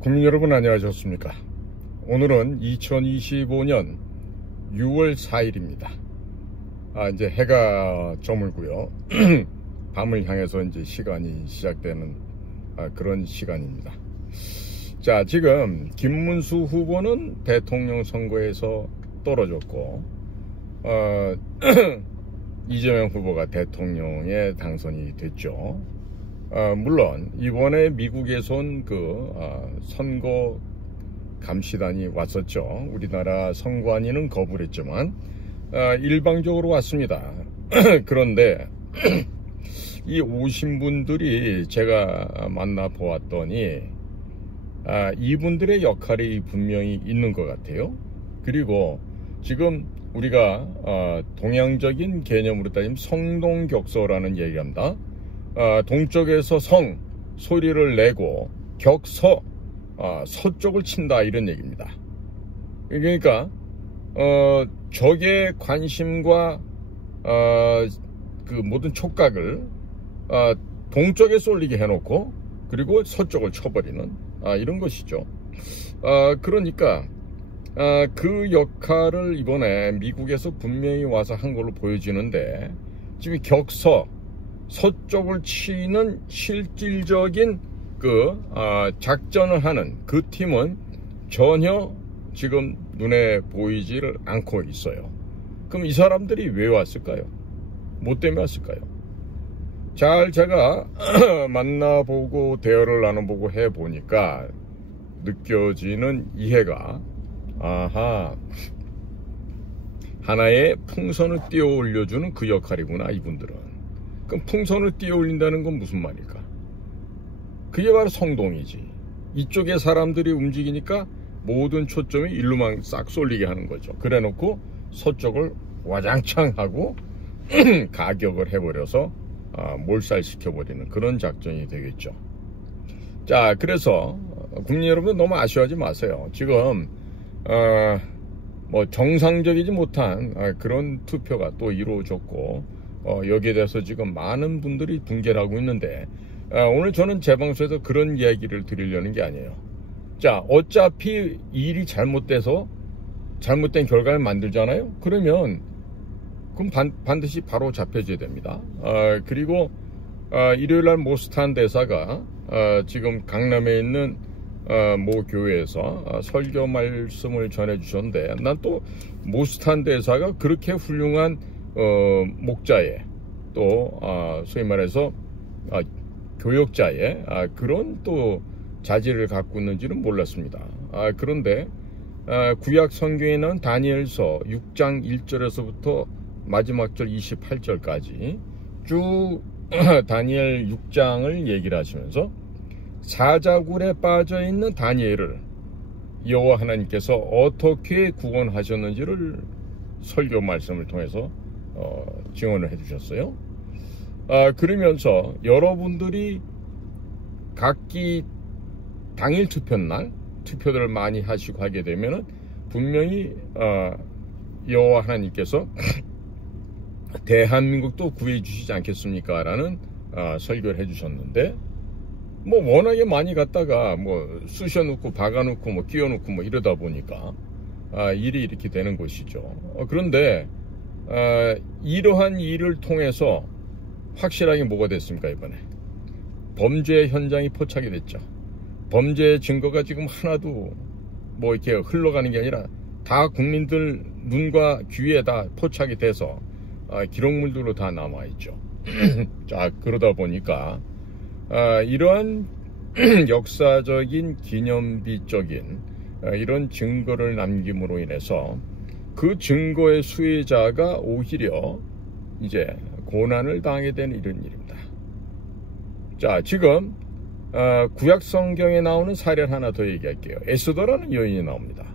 국민 여러분 안녕하셨습니까? 오늘은 2025년 6월 4일입니다. 이제 해가 저물고요. 밤을 향해서 이제 시간이 시작되는 그런 시간입니다. 자, 지금 김문수 후보는 대통령 선거에서 떨어졌고, 이재명 후보가 대통령에 당선이 됐죠. 물론 이번에 미국에서 온 선거 감시단이 왔었죠. 우리나라 선관위는 거부를 했지만 일방적으로 왔습니다. 그런데 이 오신 분들이 제가 만나 보았더니 이분들의 역할이 분명히 있는 것 같아요. 그리고 지금 우리가 동양적인 개념으로 따지면 성동격서라는 얘기합니다. 동쪽에서 성 소리를 내고 격서 서쪽을 친다, 이런 얘기입니다. 그러니까 적의 관심과 그 모든 촉각을 동쪽에 쏠리게 해놓고 그리고 서쪽을 쳐버리는 이런 것이죠. 그러니까 그 역할을 이번에 미국에서 분명히 와서 한 걸로 보여지는데, 지금 격서 서쪽을 치는 실질적인 작전을 하는 그 팀은 전혀 지금 눈에 보이지를 않고 있어요. 그럼 이 사람들이 왜 왔을까요? 뭐 때문에 왔을까요? 잘 제가 만나보고 대화를 나눠보고 해보니까 느껴지는 이해가, 하나의 풍선을 띄워 올려주는 그 역할이구나, 이분들은. 그럼 풍선을 띄워 올린다는 건 무슨 말일까? 그게 바로 성동이지. 이쪽에 사람들이 움직이니까 모든 초점이 일로만 싹 쏠리게 하는 거죠. 그래 놓고 서쪽을 와장창 하고 가격을 해버려서 몰살시켜버리는 그런 작전이 되겠죠. 자, 그래서 국민 여러분 너무 아쉬워하지 마세요. 지금 정상적이지 못한 그런 투표가 또 이루어졌고, 여기에 대해서 지금 많은 분들이 붕괴를 하고 있는데, 오늘 저는 제 방송에서 그런 이야기를 드리려는 게 아니에요. 자, 어차피 일이 잘못돼서 잘못된 결과를 만들잖아요. 그럼 반드시 바로 잡혀져야 됩니다. 그리고 일요일날 모스탄 대사가 지금 강남에 있는 모 교회에서 설교 말씀을 전해주셨는데, 난 또 모스탄 대사가 그렇게 훌륭한 목자의, 또 소위 말해서 교역자의 그런 또 자질을 갖고 있는지는 몰랐습니다. 그런데 구약 성경에 나온 다니엘서 6장 1절에서부터 마지막 절 28절까지 쭉 다니엘 6장을 얘기를 하시면서 사자굴에 빠져있는 다니엘을 여호와 하나님께서 어떻게 구원하셨는지를 설교 말씀을 통해서 증언을 해주셨어요. 그러면서 여러분들이 각기 당일 투표날 투표들을 많이 하시고 하게 되면은 분명히 여호와 하나님께서 대한민국도 구해 주시지 않겠습니까? 라는 설교를 해주셨는데, 워낙에 많이 갖다가 쑤셔 놓고 박아 놓고 끼워 놓고 이러다 보니까 일이 이렇게 되는 것이죠. 그런데 이러한 일을 통해서 확실하게 뭐가 됐습니까? 이번에 범죄 현장이 포착이 됐죠. 범죄 증거가 지금 하나도 이렇게 흘러가는 게 아니라 다 국민들 눈과 귀에 다 포착이 돼서 기록물들로 다 남아있죠. 자, 그러다 보니까 이러한 역사적인 기념비적인 이런 증거를 남김으로 인해서 그 증거의 수혜자가 오히려 이제 고난을 당하게 되는 이런 일입니다. 자, 지금 구약 성경에 나오는 사례를 하나 더 얘기할게요. 에스더라는 여인이 나옵니다.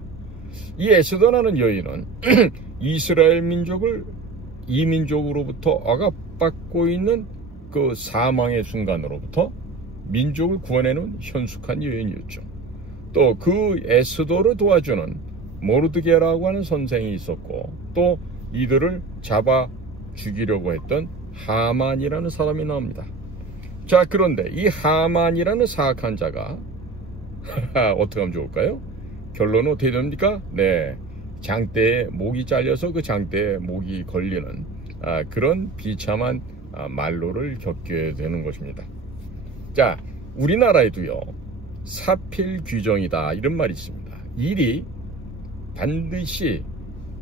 이 에스더라는 여인은 이스라엘 민족을 이민족으로부터 억압받고 있는 그 사망의 순간으로부터 민족을 구원해놓은 현숙한 여인이었죠. 또 그 에스더를 도와주는 모르드게라고 하는 선생이 있었고, 또 이들을 잡아 죽이려고 했던 하만이라는 사람이 나옵니다. 자, 그런데 이 하만이라는 사악한 자가 어떻게 하면 좋을까요? 결론은 어떻게 됩니까? 네, 장대에 목이 잘려서 그 장대에 목이 걸리는 그런 비참한 말로를 겪게 되는 것입니다. 자, 우리나라에도요, 사필 규정이다 이런 말이 있습니다. 일이 반드시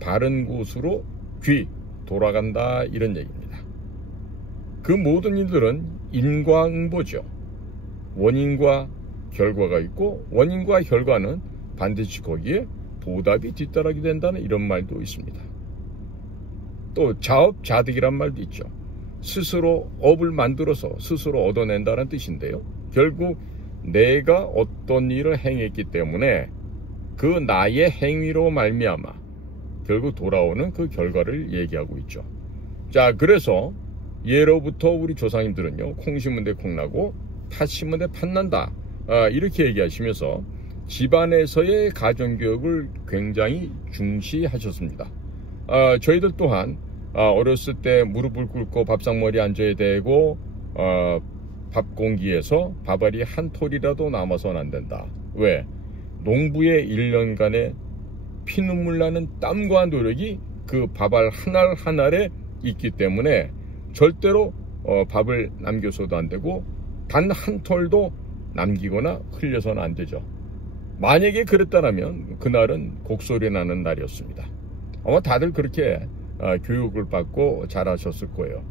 바른 곳으로 귀 돌아간다 이런 얘기입니다. 그 모든 일들은 인과응보죠. 원인과 결과가 있고 원인과 결과는 반드시 거기에 보답이 뒤따르게 된다는 이런 말도 있습니다. 또 자업자득이란 말도 있죠. 스스로 업을 만들어서 스스로 얻어낸다는 뜻인데요. 결국 내가 어떤 일을 행했기 때문에 그 나의 행위로 말미암아 결국 돌아오는 그 결과를 얘기하고 있죠. 자, 그래서 예로부터 우리 조상님들은요, 콩 심은 데 콩나고 팥 심은 데 팥난다 이렇게 얘기하시면서 집안에서의 가정교육을 굉장히 중시하셨습니다. 저희들 또한 어렸을 때 무릎을 꿇고 밥상머리에 앉아야 되고 밥 공기에서 밥알이 한 톨이라도 남아서는 안 된다. 왜? 농부의 1년간의 피눈물 나는 땀과 노력이 그 밥알 하나 하나에 있기 때문에 절대로 밥을 남겨서도 안 되고 단 한 톨도 남기거나 흘려서는 안 되죠. 만약에 그랬다면 그날은 곡소리 나는 날이었습니다. 아마 다들 그렇게 교육을 받고 자라셨을 거예요.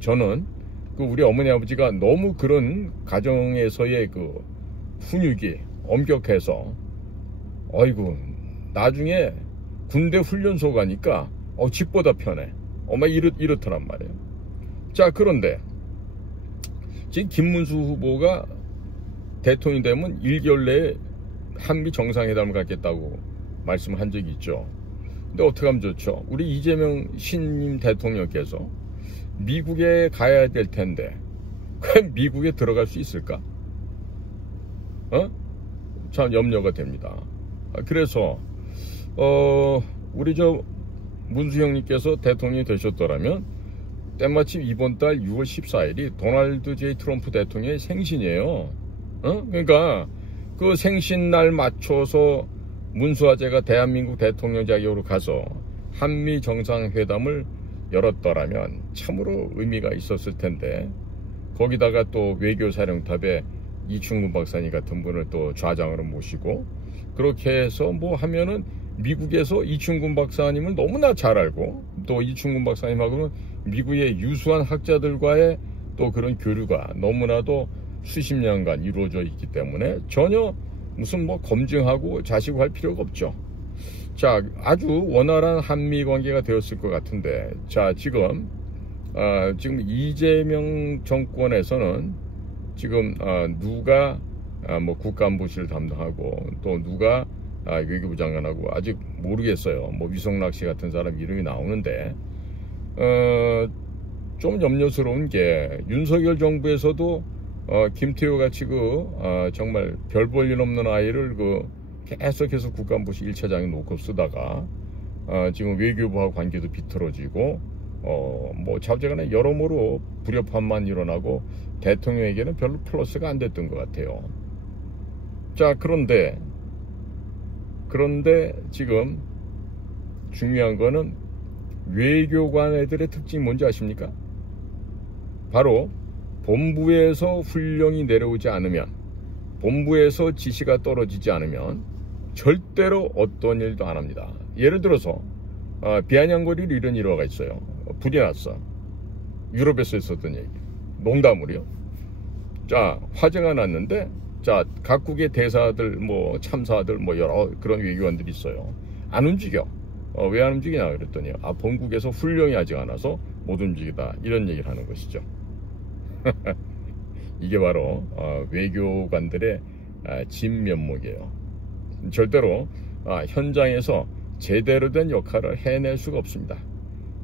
저는 그 우리 어머니 아버지가 너무 그런 가정에서의 그 훈육이 엄격해서 아이고 나중에 군대 훈련소 가니까 집보다 편해. 이렇더란 말이에요. 자, 그런데 지금 김문수 후보가 대통령이 되면 1개월 내에 한미 정상회담을 갖겠다고 말씀한 적이 있죠. 근데 어떻게 하면 좋죠? 우리 이재명 신임 대통령께서 미국에 가야 될 텐데 과연 미국에 들어갈 수 있을까? 참 염려가 됩니다. 그래서 우리 문수 형님께서 대통령이 되셨더라면 때마침 이번 달 6월 14일이 도널드 J 트럼프 대통령의 생신이에요. 그러니까 그 생신날 맞춰서 문수아재가 대한민국 대통령 자격으로 가서 한미 정상회담을 열었더라면 참으로 의미가 있었을 텐데 거기다가 또 외교사령탑에 이충근 박사님 같은 분을 또 좌장으로 모시고 그렇게 해서 뭐 하면은 미국에서 이충근 박사님을 너무나 잘 알고 또 이충근 박사님하고는 미국의 유수한 학자들과의 또 그런 교류가 너무나도 수십 년간 이루어져 있기 때문에 전혀 무슨 뭐 검증하고 자시고 할 필요가 없죠. 자, 아주 원활한 한미 관계가 되었을 것 같은데 자, 지금 이재명 정권에서는 지금 누가 뭐 국가안보실을 담당하고 또 누가 외교부 장관하고 아직 모르겠어요. 뭐 위성락 씨 같은 사람 이름이 나오는데 좀 염려스러운 게 윤석열 정부에서도 김태호 같이 정말 별 볼 일 없는 아이를 계속해서 국가안보실 1차장에 놓고 쓰다가 지금 외교부하고 관계도 비틀어지고 뭐 자우지간에 여러모로 불협화만 일어나고 대통령에게는 별로 플러스가 안 됐던 것 같아요. 자, 그런데 지금 중요한 거는 외교관 애들의 특징이 뭔지 아십니까? 바로 본부에서 훈령이 내려오지 않으면, 본부에서 지시가 떨어지지 않으면 절대로 어떤 일도 안 합니다. 예를 들어서 비아냥거리로 이런 일화가 있어요. 불이 났어. 유럽에서 있었던 얘기. 농담으로요. 자, 화재가 났는데 자, 각국의 대사들 뭐 참사들 뭐 여러 그런 외교관들이 있어요. 안 움직여. 왜 안 움직이냐 그랬더니 본국에서 훈령이 아직 안 와서 못 움직이다 이런 얘기를 하는 것이죠. 이게 바로 외교관들의 진면목이에요. 절대로 현장에서 제대로 된 역할을 해낼 수가 없습니다.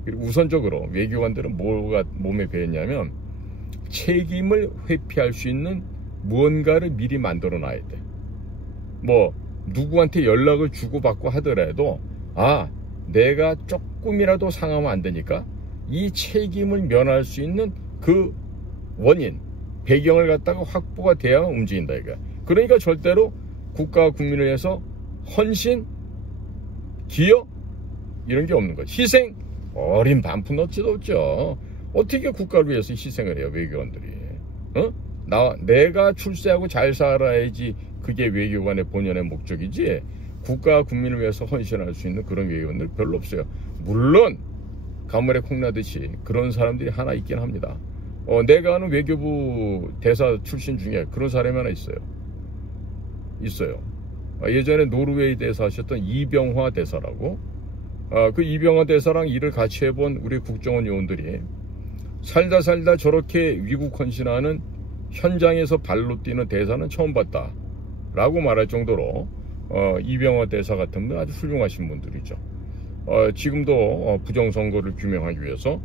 그리고 우선적으로 외교관들은 뭐가 몸에 배었냐면 책임을 회피할 수 있는 무언가를 미리 만들어 놔야 돼. 뭐 누구한테 연락을 주고받고 하더라도 내가 조금이라도 상하면 안 되니까 이 책임을 면할 수 있는 그 원인, 배경을 갖다가 확보가 돼야 움직인다 이거야. 그러니까 절대로 국가 국민을 위해서 헌신, 기여 이런 게 없는 거죠. 희생, 어린 반푼 어치도 없죠. 어떻게 국가를 위해서 희생을 해요, 외교관들이? 내가 출세하고 잘 살아야지. 그게 외교관의 본연의 목적이지. 국가 국민을 위해서 헌신할 수 있는 그런 외교관들 별로 없어요. 물론 가물에 콩나듯이 그런 사람들이 하나 있긴 합니다. 내가 아는 외교부 대사 출신 중에 그런 사람이 하나 있어요. 예전에 노르웨이 대사 하셨던 이병화 대사라고. 그 이병화 대사랑 일을 같이 해본 우리 국정원 요원들이 살다 저렇게 위국 헌신하는 현장에서 발로 뛰는 대사는 처음 봤다 라고 말할 정도로 이병화 대사 같은 분 아주 훌륭하신 분들이죠. 지금도 부정선거를 규명하기 위해서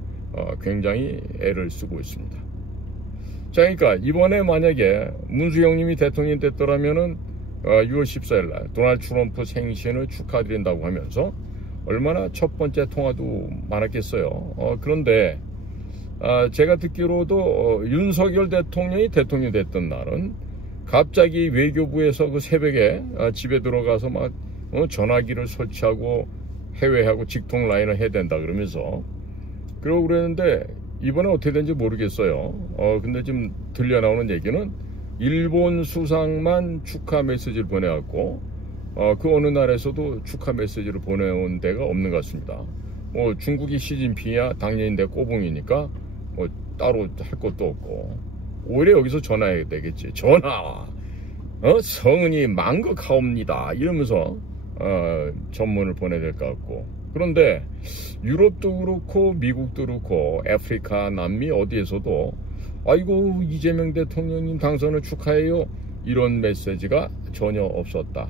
굉장히 애를 쓰고 있습니다. 자, 그러니까 이번에 만약에 문수영님이 대통령이 됐더라면은 6월 14일 날 도널드 트럼프 생신을 축하드린다고 하면서 얼마나 첫 번째 통화도 많았겠어요. 그런데 제가 듣기로도 윤석열 대통령이 대통령이 됐던 날은 갑자기 외교부에서 그 새벽에 집에 들어가서 막 전화기를 설치하고 해외하고 직통 라인을 해야 된다 그러면서 그러고 그랬는데 이번에 어떻게 된지 모르겠어요. 근데 지금 들려나오는 얘기는 일본 수상만 축하 메시지를 보내왔고 그 어느 나라에서도 축하 메시지를 보내온 데가 없는 것 같습니다. 중국이 시진핑이야 당연히 내 꼬붕이니까 따로 할 것도 없고 오히려 여기서 전화해야 되겠지. 전화 성은이 망극하옵니다 이러면서 전문을 보내야 될 것 같고. 그런데 유럽도 그렇고 미국도 그렇고 아프리카 남미 어디에서도 아이고 이재명 대통령님 당선을 축하해요 이런 메시지가 전혀 없었다.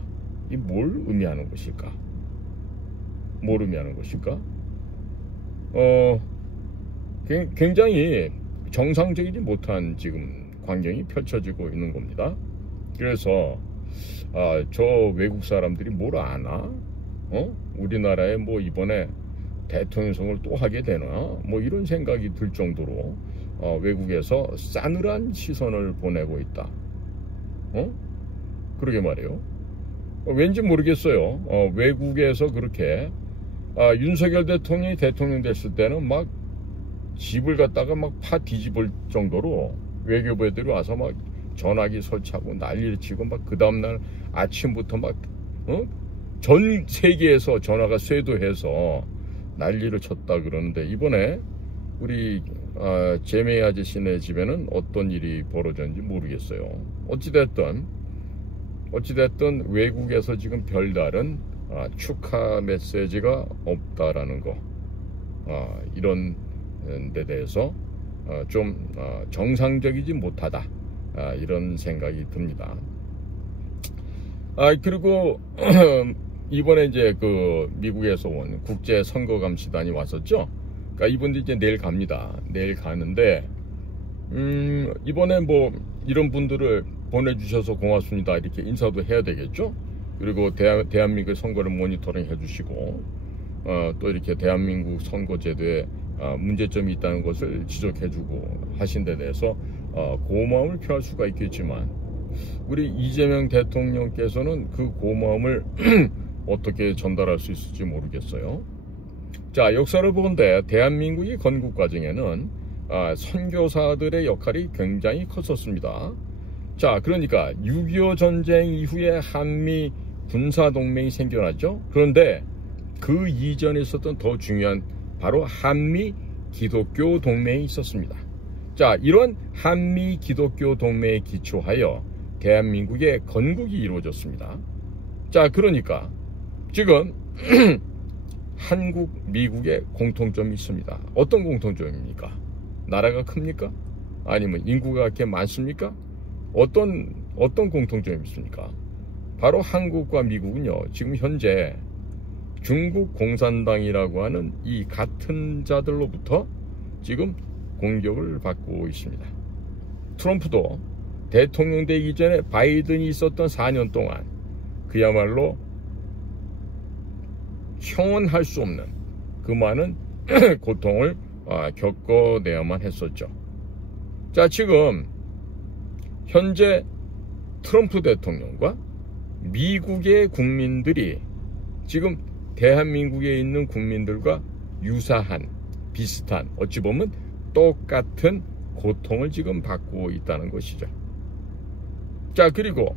이 뭘 의미하는 것일까? 굉장히 정상적이지 못한 지금 광경이 펼쳐지고 있는 겁니다. 그래서 저 외국 사람들이 뭘 아나? 우리나라에 뭐 이번에 대통령 선거를 또 하게 되나? 뭐 이런 생각이 들 정도로 외국에서 싸늘한 시선을 보내고 있다. 그러게 말이에요. 왠지 모르겠어요. 외국에서 그렇게 윤석열 대통령이 대통령 됐을 때는 막 집을 갖다가 막 파 뒤집을 정도로 외교부 애들이 와서 막 전화기 설치하고 난리를 치고 막 그 다음날 아침부터 막 전 세계에서 전화가 쇄도해서 난리를 쳤다 그러는데 이번에 우리 제메 아저씨네 집에는 어떤 일이 벌어졌는지 모르겠어요. 어찌됐든 외국에서 지금 별다른 축하 메시지가 없다라는 거 이런 데 대해서 좀 정상적이지 못하다 이런 생각이 듭니다. 그리고 이번에 이제 그 미국에서 온 국제선거감시단이 왔었죠. 그러니까 이분들이 이제 내일 갑니다. 내일 가는데 이번에 뭐 이런 분들을 보내주셔서 고맙습니다 이렇게 인사도 해야 되겠죠. 그리고 대한민국 선거를 모니터링 해주시고 또 이렇게 대한민국 선거제도에 문제점이 있다는 것을 지적해주고 하신 데 대해서 고마움을 표할 수가 있겠지만 우리 이재명 대통령께서는 그 고마움을 어떻게 전달할 수 있을지 모르겠어요. 자, 역사를 보건대 대한민국이 건국 과정에는 선교사들의 역할이 굉장히 컸었습니다. 자, 그러니까 6.25 전쟁 이후에 한미 군사동맹이 생겨났죠. 그런데 그 이전에 있었던 더 중요한 바로 한미 기독교 동맹이 있었습니다. 자, 이런 한미 기독교 동맹에 기초하여 대한민국의 건국이 이루어졌습니다. 자, 그러니까 지금 한국, 미국의 공통점이 있습니다. 어떤 공통점입니까? 나라가 큽니까? 아니면 인구가 그렇게 많습니까? 어떤 공통점이 있습니까? 바로 한국과 미국은요, 지금 현재 중국 공산당이라고 하는 이 같은 자들로부터 지금 공격을 받고 있습니다. 트럼프도 대통령 되기 전에 바이든이 있었던 4년 동안 그야말로 형언할 수 없는 그 많은 고통을 겪어내야만 했었죠. 자, 지금 현재 트럼프 대통령과 미국의 국민들이 지금 대한민국에 있는 국민들과 유사한, 비슷한, 어찌 보면 똑같은 고통을 지금 받고 있다는 것이죠. 자, 그리고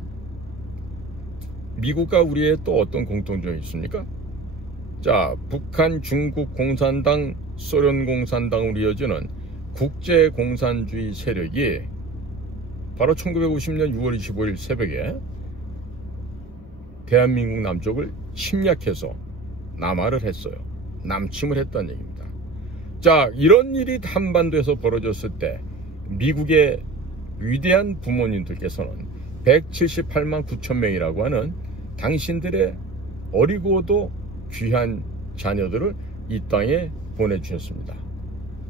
미국과 우리의 또 어떤 공통점이 있습니까? 자, 북한, 중국 공산당, 소련 공산당으로 이어지는 국제공산주의 세력이 바로 1950년 6월 25일 새벽에 대한민국 남쪽을 침략해서 남하를 했어요. 남침을 했다는 얘기입니다. 자, 이런 일이 한반도에서 벌어졌을 때 미국의 위대한 부모님들께서는 178만 9천 명이라고 하는 당신들의 어리고도 귀한 자녀들을 이 땅에 보내주셨습니다.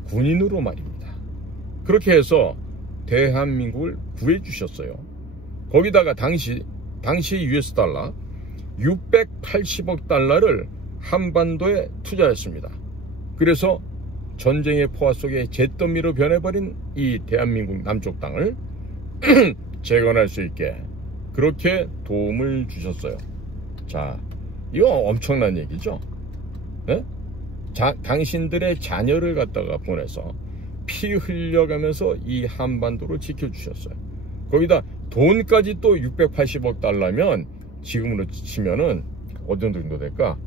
군인으로 말입니다. 그렇게 해서 대한민국을 구해주셨어요. 거기다가 당시 US 달러 680억 달러를 한반도에 투자했습니다. 그래서 전쟁의 포화 속에 잿더미로 변해버린 이 대한민국 남쪽 땅을 재건할 수 있게 그렇게 도움을 주셨어요. 자, 이거 엄청난 얘기죠. 네? 당신들의 자녀를 갖다가 보내서 피 흘려가면서 이 한반도를 지켜주셨어요. 거기다 돈까지 또 680억 달러면 지금으로 치면은 어느 정도 될까?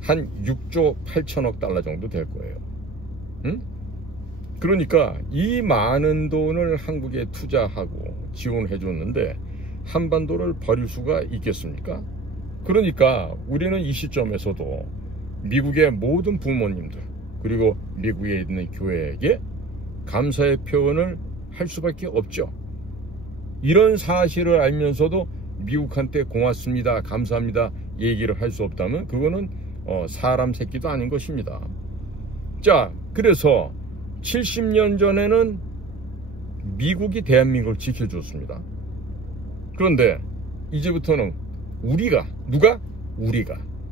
한 6조 8천억 달러 정도 될 거예요. 응? 그러니까 이 많은 돈을 한국에 투자하고 지원해 줬는데 한반도를 버릴 수가 있겠습니까? 그러니까 우리는 이 시점에서도 미국의 모든 부모님들 그리고 미국에 있는 교회에게 감사의 표현을 할 수밖에 없죠. 이런 사실을 알면서도 미국한테 고맙습니다, 감사합니다 얘기를 할 수 없다면 그거는 사람 새끼도 아닌 것입니다. 자, 그래서 70년 전에는 미국이 대한민국을 지켜줬습니다. 그런데 이제부터는 우리가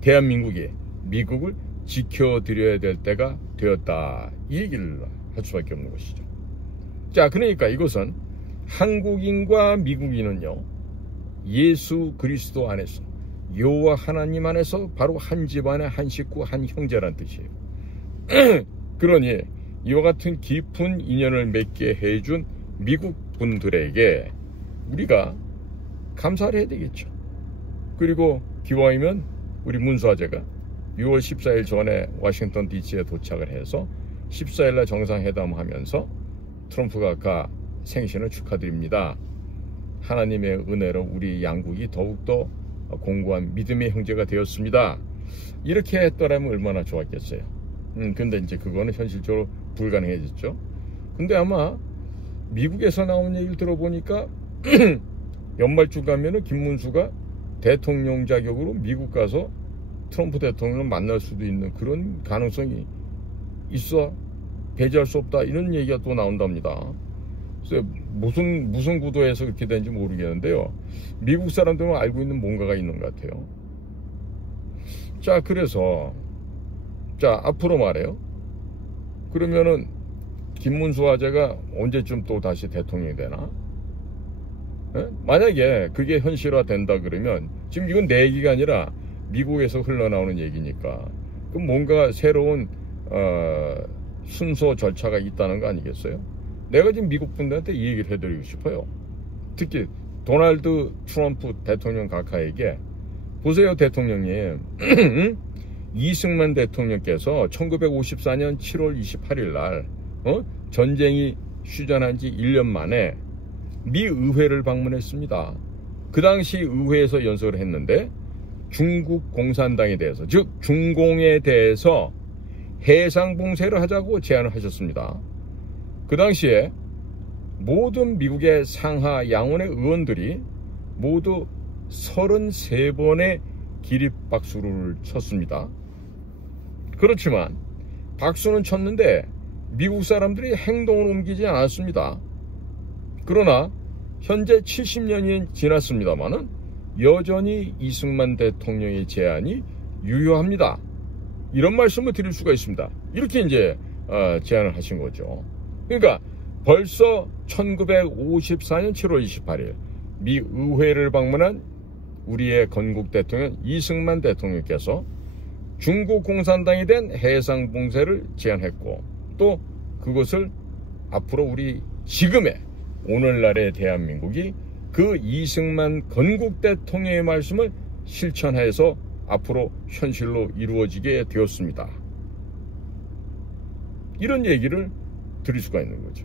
대한민국이 미국을 지켜드려야 될 때가 되었다, 이 얘기를 할 수밖에 없는 것이죠. 자, 그러니까 이것은 한국인과 미국인은요, 예수 그리스도 안에서 여호와 하나님 안에서 바로 한 집안의 한 식구 한 형제란 뜻이에요. 그러니 이와 같은 깊은 인연을 맺게 해준 미국 분들에게 우리가 감사를 해야 되겠죠. 그리고 기왕이면 우리 문수아제가 6월 14일 전에 워싱턴 DC에 도착을 해서 14일날 정상회담을 하면서 트럼프가 아까 생신을 축하드립니다. 하나님의 은혜로 우리 양국이 더욱더 공고한 믿음의 형제가 되었습니다. 이렇게 했더라면 얼마나 좋았겠어요. 근데 이제 그거는 현실적으로 불가능해졌죠. 근데 아마 미국에서 나온 얘기를 들어보니까 연말쯤 가면은 김문수가 대통령 자격으로 미국 가서 트럼프 대통령을 만날 수도 있는 그런 가능성이 있어 배제할 수 없다, 이런 얘기가 또 나온답니다. 그래서 무슨 구도에서 그렇게 되는지 모르겠는데요. 미국 사람들은 알고 있는 뭔가가 있는 것 같아요. 자, 그래서 자, 앞으로 말해요. 그러면은 김문수 아재가 언제쯤 또 다시 대통령이 되나? 네? 만약에 그게 현실화 된다 그러면, 지금 이건 내 얘기가 아니라 미국에서 흘러나오는 얘기니까, 그럼 뭔가 새로운 순서 절차가 있다는 거 아니겠어요? 내가 지금 미국 분들한테 이 얘기를 해드리고 싶어요. 특히 도널드 트럼프 대통령 각하에게, 보세요 대통령님, 이승만 대통령께서 1954년 7월 28일 날 전쟁이 휴전한 지 1년 만에 미 의회를 방문했습니다. 그 당시 의회에서 연설을 했는데 중국 공산당에 대해서, 즉 중공에 대해서 해상봉쇄를 하자고 제안을 하셨습니다. 그 당시에 모든 미국의 상하 양원의 의원들이 모두 33번의 기립박수를 쳤습니다. 그렇지만 박수는 쳤는데 미국 사람들이 행동을 옮기지 않았습니다. 그러나 현재 70년이 지났습니다만은 여전히 이승만 대통령의 제안이 유효합니다. 이런 말씀을 드릴 수가 있습니다. 이렇게 이제 제안을 하신 거죠. 그러니까 벌써 1954년 7월 28일 미 의회를 방문한 우리의 건국 대통령 이승만 대통령께서 중국 공산당이 된 해상봉쇄를 제안했고, 또 그것을 앞으로 우리 지금의 오늘날의 대한민국이 그 이승만 건국 대통령의 말씀을 실천해서 앞으로 현실로 이루어지게 되었습니다. 이런 얘기를 드릴 수가 있는 거죠.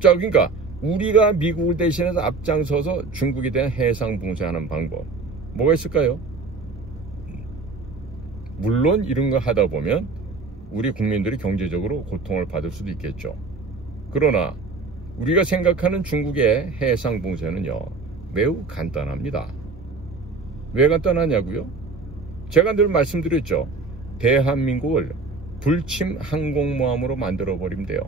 자, 그러니까 우리가 미국을 대신해서 앞장서서 중국에 대한 해상 봉쇄하는 방법 뭐가 있을까요? 물론 이런 거 하다 보면 우리 국민들이 경제적으로 고통을 받을 수도 있겠죠. 그러나 우리가 생각하는 중국의 해상 봉쇄는요, 매우 간단합니다. 왜 간단하냐고요? 제가 늘 말씀드렸죠. 대한민국을 불침 항공모함으로 만들어 버리면 돼요.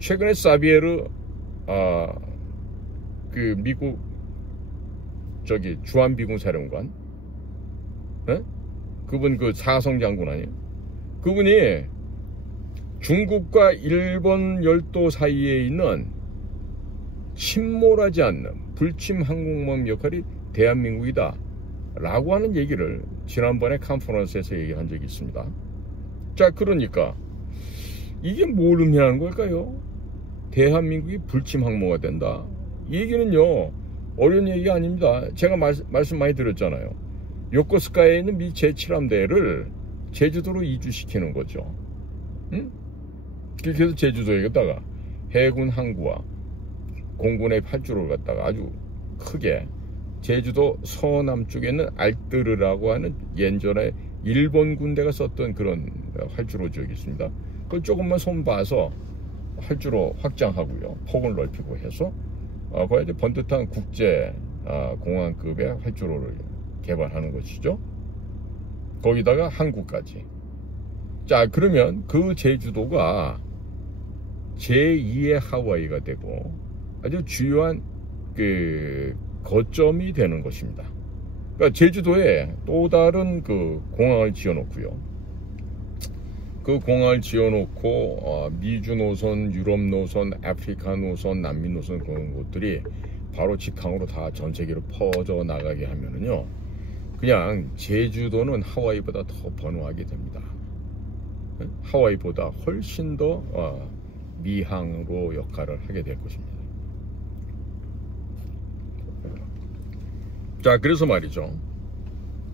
최근에 사비에르 그 미국 주한미군 사령관, 네? 그분 그 사성 장군 아니에요? 그분이 중국과 일본 열도 사이에 있는 침몰하지 않는 불침 항공모함 역할이 대한민국이다 라고 하는 얘기를 지난번에 컨퍼런스에서 얘기한 적이 있습니다. 자, 그러니까 이게 뭘 의미하는 걸까요? 대한민국이 불침 항모가 된다. 이 얘기는요, 어려운 얘기가 아닙니다. 제가 말씀 많이 드렸잖아요. 요코스카에 있는 미 제7함대를 제주도로 이주시키는 거죠. 응? 그렇게 해서 제주도에다가 해군 항구와 공군의 활주로를 갖다가 아주 크게 제주도 서남쪽에 있는 알뜨르라고 하는 예전에 일본 군대가 썼던 그런 활주로 지역이 있습니다. 그걸 조금만 손봐서 활주로 확장하고요, 폭을 넓히고 해서 거의 번듯한 국제 공항급의 활주로를 개발하는 것이죠. 거기다가 항구까지. 자, 그러면 그 제주도가 제2의 하와이가 되고 아주 주요한 그 거점이 되는 것입니다. 그러니까 제주도에 또 다른 그 공항을 지어놓고요. 그 공항을 지어놓고 미주 노선, 유럽 노선, 아프리카 노선, 남미 노선 그런 곳들이 바로 직항으로 다 전 세계로 퍼져 나가게 하면은요, 그냥 제주도는 하와이보다 더 번화하게 됩니다. 하와이보다 훨씬 더 미항으로 역할을 하게 될 것입니다. 자, 그래서 말이죠,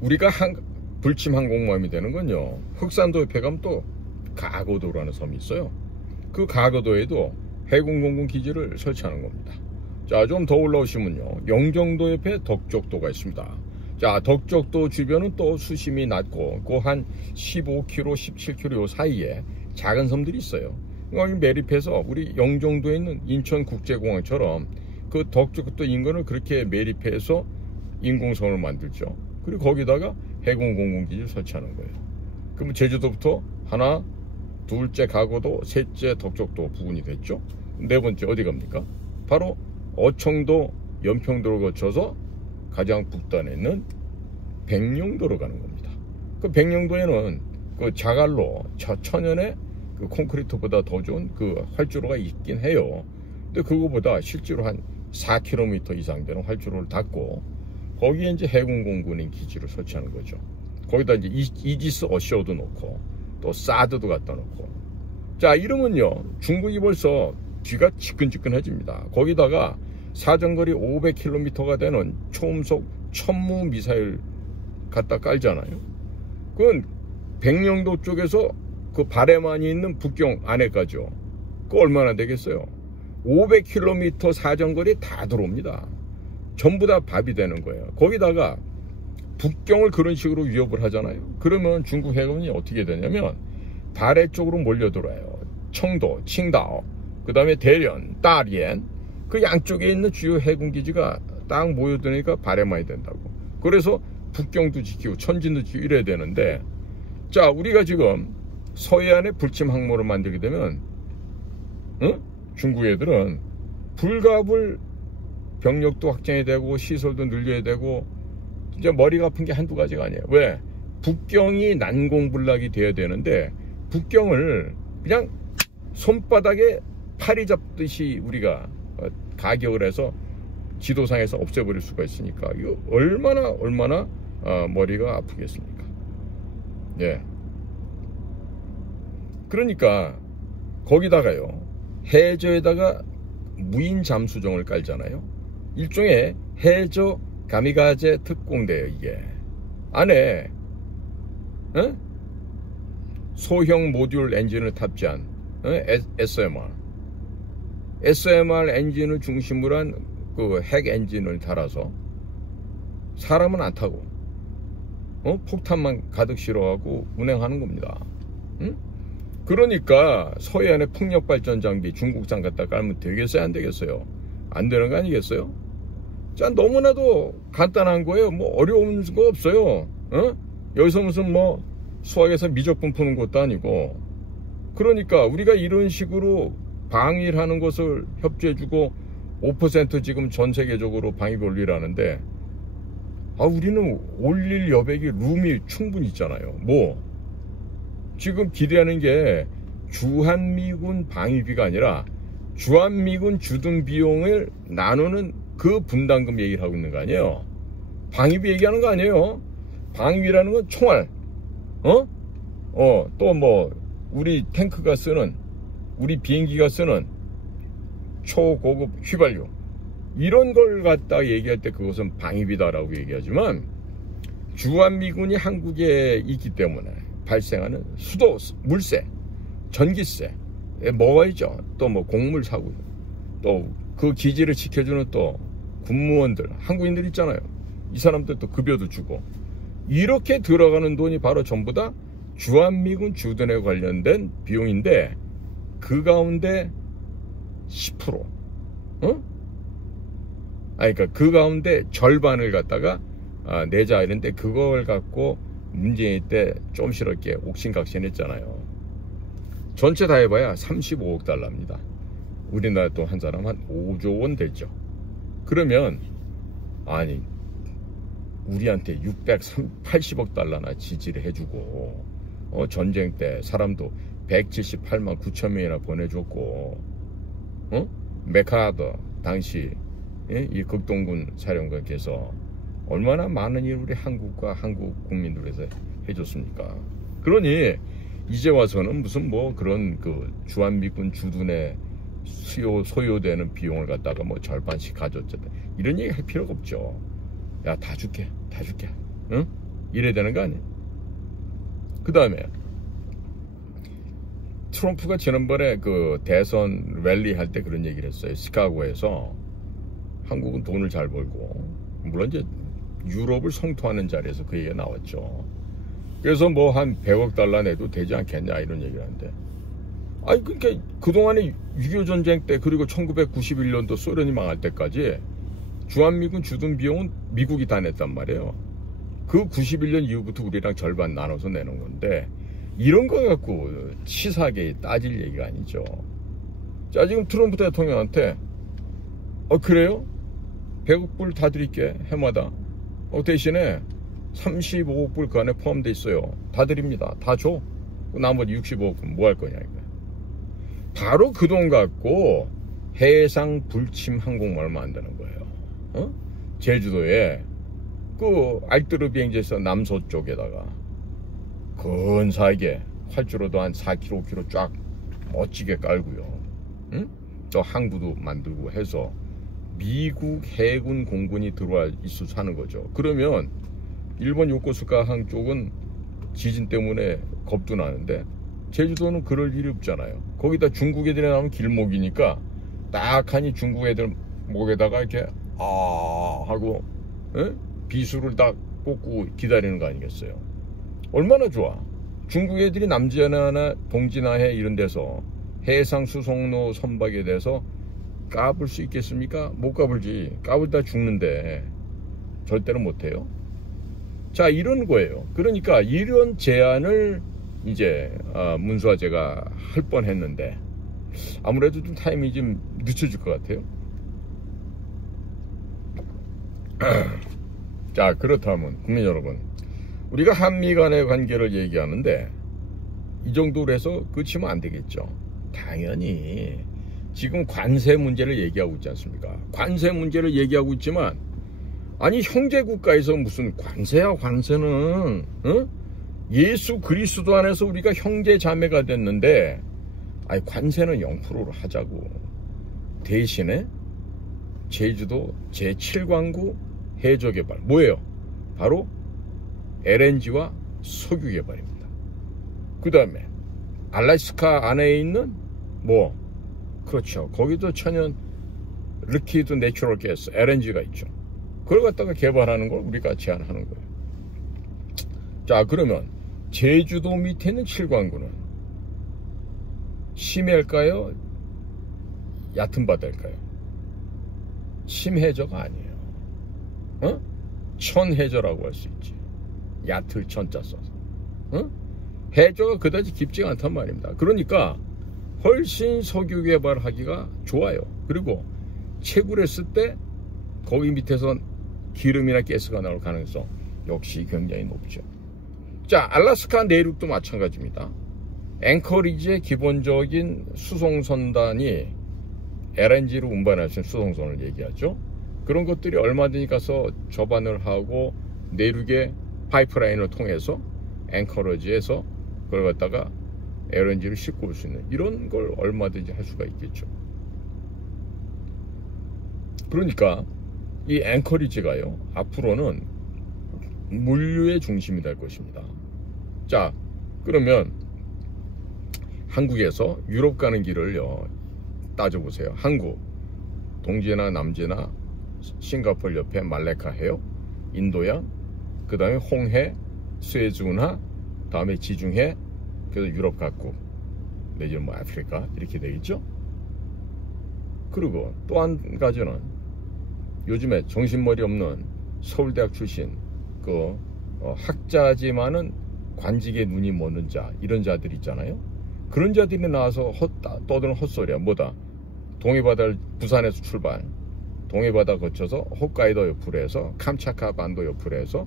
우리가 불침 항공모함이 되는 건요, 흑산도 옆에 가면 또 가거도라는 섬이 있어요. 그 가거도에도 해군 공군 기지를 설치하는 겁니다. 자, 좀 더 올라오시면요, 영종도 옆에 덕적도가 있습니다. 자, 덕적도 주변은 또 수심이 낮고 그 한 15km, 17km 요 사이에 작은 섬들이 있어요. 여기 매립해서 우리 영종도에 있는 인천국제공항처럼 그 덕적도 인근을 그렇게 매립해서 인공섬을 만들죠. 그리고 거기다가 해군 공군기지를 설치하는 거예요. 그러면 제주도부터 하나, 둘째 가거도, 셋째 덕적도 부근이 됐죠. 네 번째 어디 갑니까? 바로 어청도, 연평도를 거쳐서 가장 북단에 있는 백령도로 가는 겁니다. 그 백령도에는 그 자갈로 천연의 그 콘크리트보다 더 좋은 그 활주로가 있긴 해요. 근데 그거보다 실제로 한 4km 이상 되는 활주로를 닫고 거기에 이제 해군 공군인 기지를 설치하는 거죠. 거기다 이제 이지스 어셔도 놓고 또 사드도 갖다 놓고. 자, 이러면요, 중국이 벌써 뒤가 지끈지끈해집니다. 거기다가 사정거리 500km가 되는 초음속 천무 미사일 갖다 깔잖아요. 그건 백령도 쪽에서 그 바레만이 있는 북경 안에까지요. 그 얼마나 되겠어요? 500km 사정거리 다 들어옵니다. 전부 다 밥이 되는 거예요. 거기다가 북경을 그런 식으로 위협을 하잖아요. 그러면 중국 해군이 어떻게 되냐면 바레 쪽으로 몰려들어요. 청도, 칭다오, 그 다음에 대련, 따리엔, 그 양쪽에 있는 주요 해군기지가 딱 모여드니까 바레만이 된다고. 그래서 북경도 지키고 천진도 지키고 이래야 되는데, 자, 우리가 지금 서해안에 불침 항모를 만들게 되면 중국 애들은 불가불 병력도 확장해야 되고 시설도 늘려야 되고 진짜 머리가 아픈 게 한두 가지가 아니에요. 왜? 북경이 난공불락이 돼야 되는데 북경을 그냥 손바닥에 파리 잡듯이 우리가 가격을 해서 지도상에서 없애버릴 수가 있으니까 이거 얼마나 머리가 아프겠습니까? 예. 그러니까 거기다가요, 해저에다가 무인 잠수정을 깔잖아요. 일종의 해저 가미가제 특공대예요. 이게 안에 소형 모듈 엔진을 탑재한 SMR 엔진을 중심으로 한 그 핵 엔진을 달아서 사람은 안 타고 폭탄만 가득 실어가고 운행하는 겁니다. 그러니까 서해안에 풍력 발전 장비 중국산 갖다 깔면 되겠어요, 안 되겠어요? 안 되는 거 아니겠어요? 자, 너무나도 간단한 거예요. 뭐 어려운 거 없어요. 여기서 무슨 뭐 수학에서 미적분 푸는 것도 아니고. 그러니까 우리가 이런 식으로 방위를 하는 것을 협조해주고 5% 지금 전 세계적으로 방위비 올리라는데, 우리는 올릴 여백이 룸이 충분히 있잖아요. 뭐 지금 기대하는 게 주한미군 방위비가 아니라 주한미군 주둔 비용을 나누는 그 분담금 얘기를 하고 있는 거 아니에요. 방위비 얘기하는 거 아니에요. 방위비라는 건 총알, 또 뭐 우리 탱크가 쓰는, 우리 비행기가 쓰는 초고급 휘발유, 이런 걸 갖다 얘기할 때 그것은 방위비다라고 얘기하지만, 주한미군이 한국에 있기 때문에 발생하는 수도, 물세, 전기세 먹어야죠. 또 뭐 곡물 사고, 또 그 기지를 지켜주는 또 군무원들, 한국인들 있잖아요. 이 사람들 또 급여도 주고, 이렇게 들어가는 돈이 바로 전부 다 주한미군 주둔에 관련된 비용인데, 그 가운데 10%, 그러니까 그 가운데 절반을 갖다가 내자 이런데, 그걸 갖고 문재인 때 좀 싫었게 옥신각신했잖아요. 전체 다 해봐야 35억 달러입니다. 우리나라 또 한 사람 한 5조 원 됐죠. 그러면 아니 우리한테 680억 달러나 지지를 해주고, 전쟁 때 사람도 178만 9천 명이나 보내줬고, 메카더 당시 이 극동군 사령관께서 얼마나 많은 일을 우리 한국과 한국 국민들 위해서 해줬습니까? 그러니 이제 와서는 무슨 뭐 그런 그 주한미군 주둔에 소요되는 비용을 갖다가 뭐 절반씩 가져왔다, 이런 얘기 할 필요가 없죠. 야, 다 줄게, 이래야 되는 거 아니야? 그 다음에 트럼프가 지난번에 그 대선 랠리 할 때 그런 얘기를 했어요. 시카고에서 한국은 돈을 잘 벌고, 물론 이제 유럽을 성토하는 자리에서 그 얘기가 나왔죠. 그래서 뭐 한 100억 달러 내도 되지 않겠냐 이런 얘기를 하는데, 그러니까 그동안에 6.25 전쟁 때, 그리고 1991년도 소련이 망할 때까지 주한미군 주둔 비용은 미국이 다 냈단 말이에요. 그 91년 이후부터 우리랑 절반 나눠서 내는 건데, 이런 거 갖고 치사하게 따질 얘기가 아니죠. 자, 지금 트럼프 대통령한테 그래요? 100억 불 다 드릴게, 해마다. 대신에 35억 불 그 안에 포함되어 있어요. 다 드립니다. 다 줘. 나머지 65억 불 뭐 할 거냐 이거. 바로 그 돈 갖고 해상 불침 항공모함을 만드는 거예요. 제주도에 그 알뜨르 비행지에서 남서쪽에다가 근사하게 활주로도 한 4km, 5km 쫙 멋지게 깔고요. 또 항구도 만들고 해서 미국 해군 공군이 들어와 있어서 하는 거죠. 그러면 일본 요코스카 항 쪽은 지진 때문에 겁도 나는데, 제주도는 그럴 일이 없잖아요. 거기다 중국 애들이 나오면 길목이니까 딱 하니 중국 애들 목에다가 이렇게 하고 비수를 딱 꽂고 기다리는 거 아니겠어요? 얼마나 좋아. 중국 애들이 남지나나 동지나해 이런 데서 해상 수송로 선박에 대해서 까불 수 있겠습니까? 못 까불지. 까불다 죽는데 절대로 못해요. 자, 이런 거예요. 그러니까 이런 제안을 이제 문수아제가 할 뻔했는데, 아무래도 좀 타이밍이 좀 늦춰질 것 같아요. 자, 그렇다면 국민 여러분, 우리가 한미 간의 관계를 얘기하는데 이 정도로 해서 그치면 안 되겠죠. 당연히 지금 관세 문제를 얘기하고 있지 않습니까? 관세 문제를 얘기하고 있지만, 아니 형제국가에서 무슨 관세야. 관세는 예수 그리스도 안에서 우리가 형제 자매가 됐는데, 아니 관세는 0%로 하자고. 대신에 제주도 제7광구 해저개발 뭐예요? 바로 LNG와 석유 개발입니다. 그 다음에 알래스카 안에 있는 뭐 그렇죠, 거기도 천연 리퀴드 내추럴 가스 LNG가 있죠. 그걸 갖다가 개발하는 걸 우리가 제안하는 거예요. 자, 그러면 제주도 밑에 있는 7광구는 심해일까요? 얕은 바다일까요? 심해저가 아니에요. 천해저라고 할 수 있지. 얕을 천자 써서. 해저가 그다지 깊지가 않단 말입니다. 그러니까 훨씬 석유 개발하기가 좋아요. 그리고 채굴했을 때 거기 밑에서 기름이나 가스가 나올 가능성 역시 굉장히 높죠. 자, 알래스카 내륙도 마찬가지입니다. 앵커리지의 기본적인 수송선단이 LNG로 운반할 수 있는 수송선을 얘기하죠. 그런 것들이 얼마든지 가서 접안을 하고 내륙의 파이프라인을 통해서 앵커리지에서 그걸 갖다가 LNG를 싣고 올 수 있는 이런 걸 얼마든지 할 수가 있겠죠. 그러니까 이 앵커리지가요, 앞으로는 물류의 중심이 될 것입니다. 자, 그러면 한국에서 유럽 가는 길을요 따져보세요. 한국 동지나 남지나 싱가포르 옆에 말레카 해요, 인도양, 그 다음에 홍해, 스웨즈운하, 다음에 지중해, 그래서 유럽 각국 내지는 뭐 아프리카 이렇게 되겠죠. 그리고 또 한 가지는 요즘에 정신머리 없는 서울대학 출신 그 학자지만은 관직에 눈이 먼 자, 이런 자들 있잖아요. 그런 자들이 나와서 떠드는 헛소리야. 뭐다? 동해바다를 부산에서 출발, 동해바다 거쳐서 홋카이도 옆으로 해서 캄차카 반도 옆으로 해서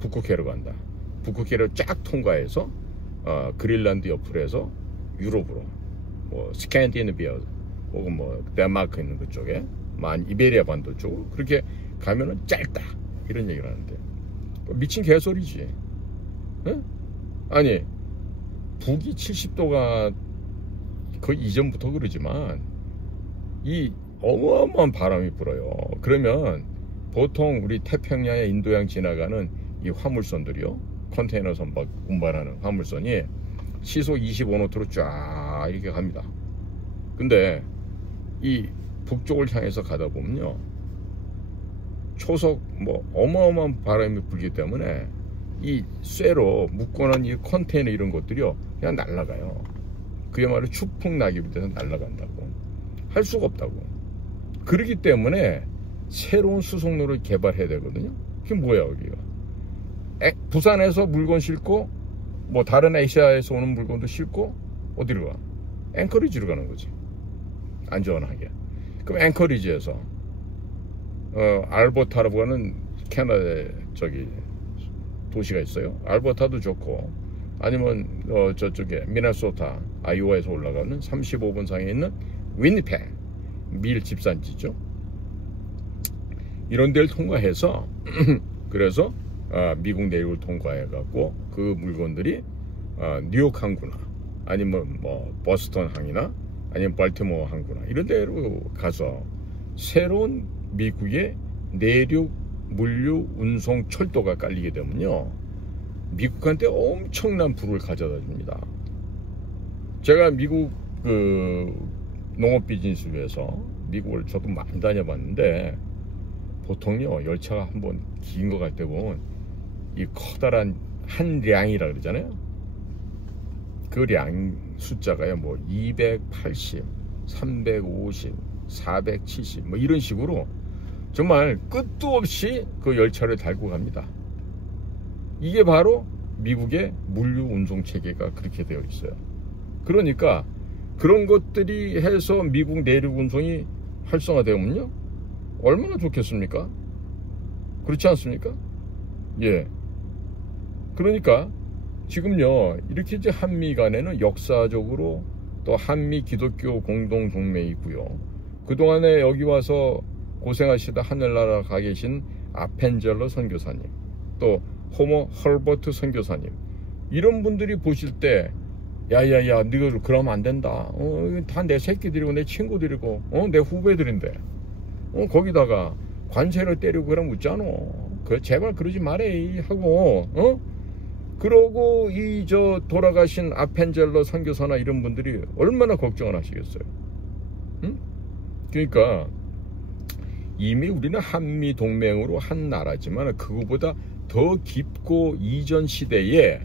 북극해로 간다. 북극해를 쫙 통과해서 그린란드 옆으로 해서 유럽으로, 뭐 스칸디네비아 혹은 뭐 덴마크 있는 그쪽에 이베리아 반도 쪽으로 그렇게 가면은 짧다, 이런 얘기를 하는데 미친 개소리지. 에? 아니 북이 70도가 거의 이전부터 그러지만 이 어마어마한 바람이 불어요. 그러면 보통 우리 태평양에 인도양 지나가는 이 화물선들이요, 컨테이너 선박 운반하는 화물선이 시속 25노트로 쫙 이렇게 갑니다. 근데 이 북쪽을 향해서 가다 보면요, 초속 뭐 어마어마한 바람이 불기 때문에 이 쇠로 묶어놓은 이 컨테이너 이런 것들이요 그냥 날아가요. 그야말로 추풍 낙엽이 돼서 날아간다고. 할 수가 없다고. 그렇기 때문에 새로운 수송로를 개발해야 되거든요. 그게 뭐야 여기가? 부산에서 물건 싣고 뭐 다른 아시아에서 오는 물건도 싣고 어디로 가? 앵커리지로 가는 거지, 안전하게. 그럼 앵커리지에서 알버타라고 하는 캐나다의 도시가 있어요. 알버타도 좋고, 아니면 저쪽에 미네소타 아이오와에서 올라가는 35분 상에 있는 위니펙, 밀 집산지죠. 이런 데를 통과해서 그래서 미국 내륙을 통과해 갖고 그 물건들이 뉴욕 항구나 아니면 뭐 버스턴 항이나 아니면 발티모어 항구나 이런 데로 가서 새로운 미국의 내륙 물류 운송 철도가 깔리게 되면요, 미국한테 엄청난 부를 가져다 줍니다. 제가 미국 농업 비즈니스 위해서 미국을 저도 많이 다녀봤는데, 보통요 열차가 한번 긴 거 갈 때 보면 이 커다란 한 량이라 그러잖아요. 그 량 숫자가요 뭐 280, 350, 470 뭐 이런 식으로 정말 끝도 없이 그 열차를 달고 갑니다. 이게 바로 미국의 물류 운송 체계가 그렇게 되어 있어요. 그러니까 그런 것들이 해서 미국 내륙 운송이 활성화되면요 얼마나 좋겠습니까? 그렇지 않습니까? 예. 그러니까 지금요 이렇게 이제 한미 간에는 역사적으로 또 한미 기독교 공동 동맹이고요. 그동안에 여기 와서 고생하시다 하늘나라 가 계신 아펜젤러 선교사님, 또 호모 헐버트 선교사님, 이런 분들이 보실 때 야야야 너희들 그러면 안 된다. 다 내 새끼들이고 내 친구들이고 내 후배들인데 거기다가 관세를 때리고 그러면 웃잖아. 제발 그러지 말해 하고 그러고 이 돌아가신 아펜젤러 선교사나 이런 분들이 얼마나 걱정을 하시겠어요. 응? 그러니까 이미 우리는 한미 동맹으로 한 나라지만 그거보다 더 깊고 이전 시대에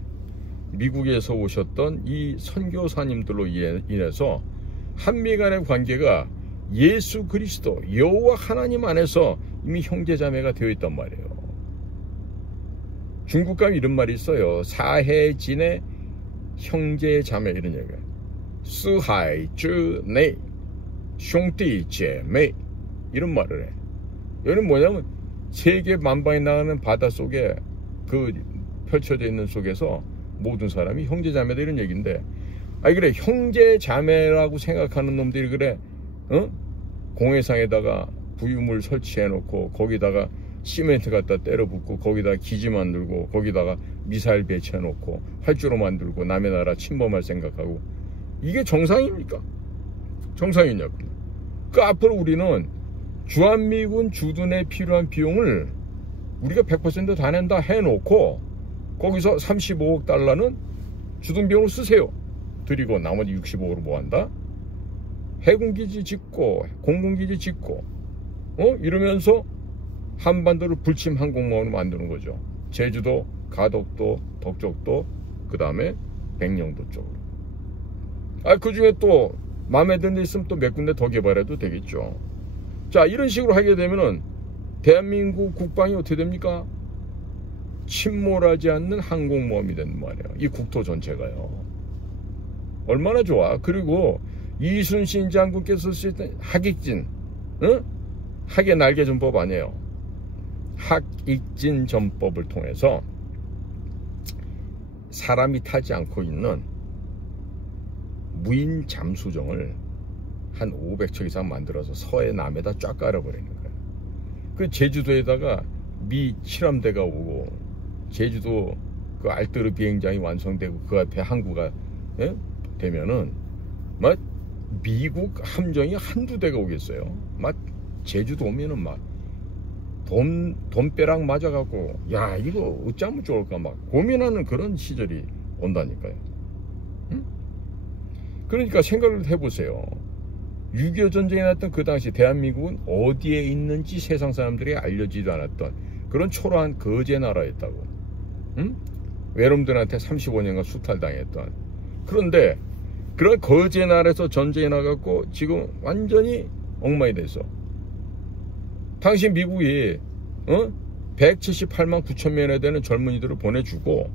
미국에서 오셨던 이 선교사님들로 인해서 한미 간의 관계가 예수 그리스도 여호와 하나님 안에서 이미 형제자매가 되어 있단 말이에요. 중국 가면 이런 말이 있어요. 사해진의 형제자매 이런 얘기예요. 스하이즈네兄弟姐妹이런 말을 해. 여기는 뭐냐면 세계 만방에 나가는 바다 속에 펼쳐져 있는 속에서 모든 사람이 형제자매다 이런 얘기인데, 아니 그래 형제자매라고 생각하는 놈들이 그래 공해상에다가 부유물 설치해 놓고 거기다가 시멘트 갖다 때려 붓고 거기다가 기지 만들고 거기다가 미사일 배치해 놓고 활주로 만들고 남의 나라 침범할 생각하고, 이게 정상입니까? 정상이냐고. 그 앞으로 우리는 주한미군 주둔에 필요한 비용을 우리가 100% 다 낸다 해놓고 거기서 35억 달러는 주둔 비용을 쓰세요 드리고 나머지 65억으로 뭐 한다? 해군기지 짓고 공군기지 짓고 이러면서 한반도를 불침 항공모함으로 만드는 거죠. 제주도, 가덕도, 덕적도, 그 다음에 백령도 쪽으로. 그 중에 또 마음에 드는 데 있으면 또 몇 군데 더 개발해도 되겠죠. 자, 이런 식으로 하게 되면은 대한민국 국방이 어떻게 됩니까? 침몰하지 않는 항공모함이 된단 말이에요. 이 국토 전체가요. 얼마나 좋아. 그리고 이순신 장군께서 쓰셨던 학익진, 학의 날개 전법 아니에요. 학익진 전법을 통해서 사람이 타지 않고 있는 무인 잠수정을 한 500척 이상 만들어서 서해 남에다 쫙 깔아버리는 거예요. 그 제주도에다가 미 칠함대가 오고 제주도 그 알뜨르 비행장이 완성되고 그 앞에 항구가 되면은 막 미국 함정이 한두 대가 오겠어요. 막 제주도 오면은 막 돈벼락 맞아갖고 야 이거 어쩌면 좋을까 막 고민하는 그런 시절이 온다니까요. 그러니까 생각을 해보세요. 6.25 전쟁이 났던 그 당시 대한민국은 어디에 있는지 세상 사람들이 알려지지도 않았던 그런 초라한 거제 나라였다고. 외놈들한테 35년간 수탈당했던. 그런데 그런 거제 나라에서 전쟁이 나갖고 지금 완전히 엉망이 돼서 당시 미국이 178만 9천 명에 되는 젊은이들을 보내주고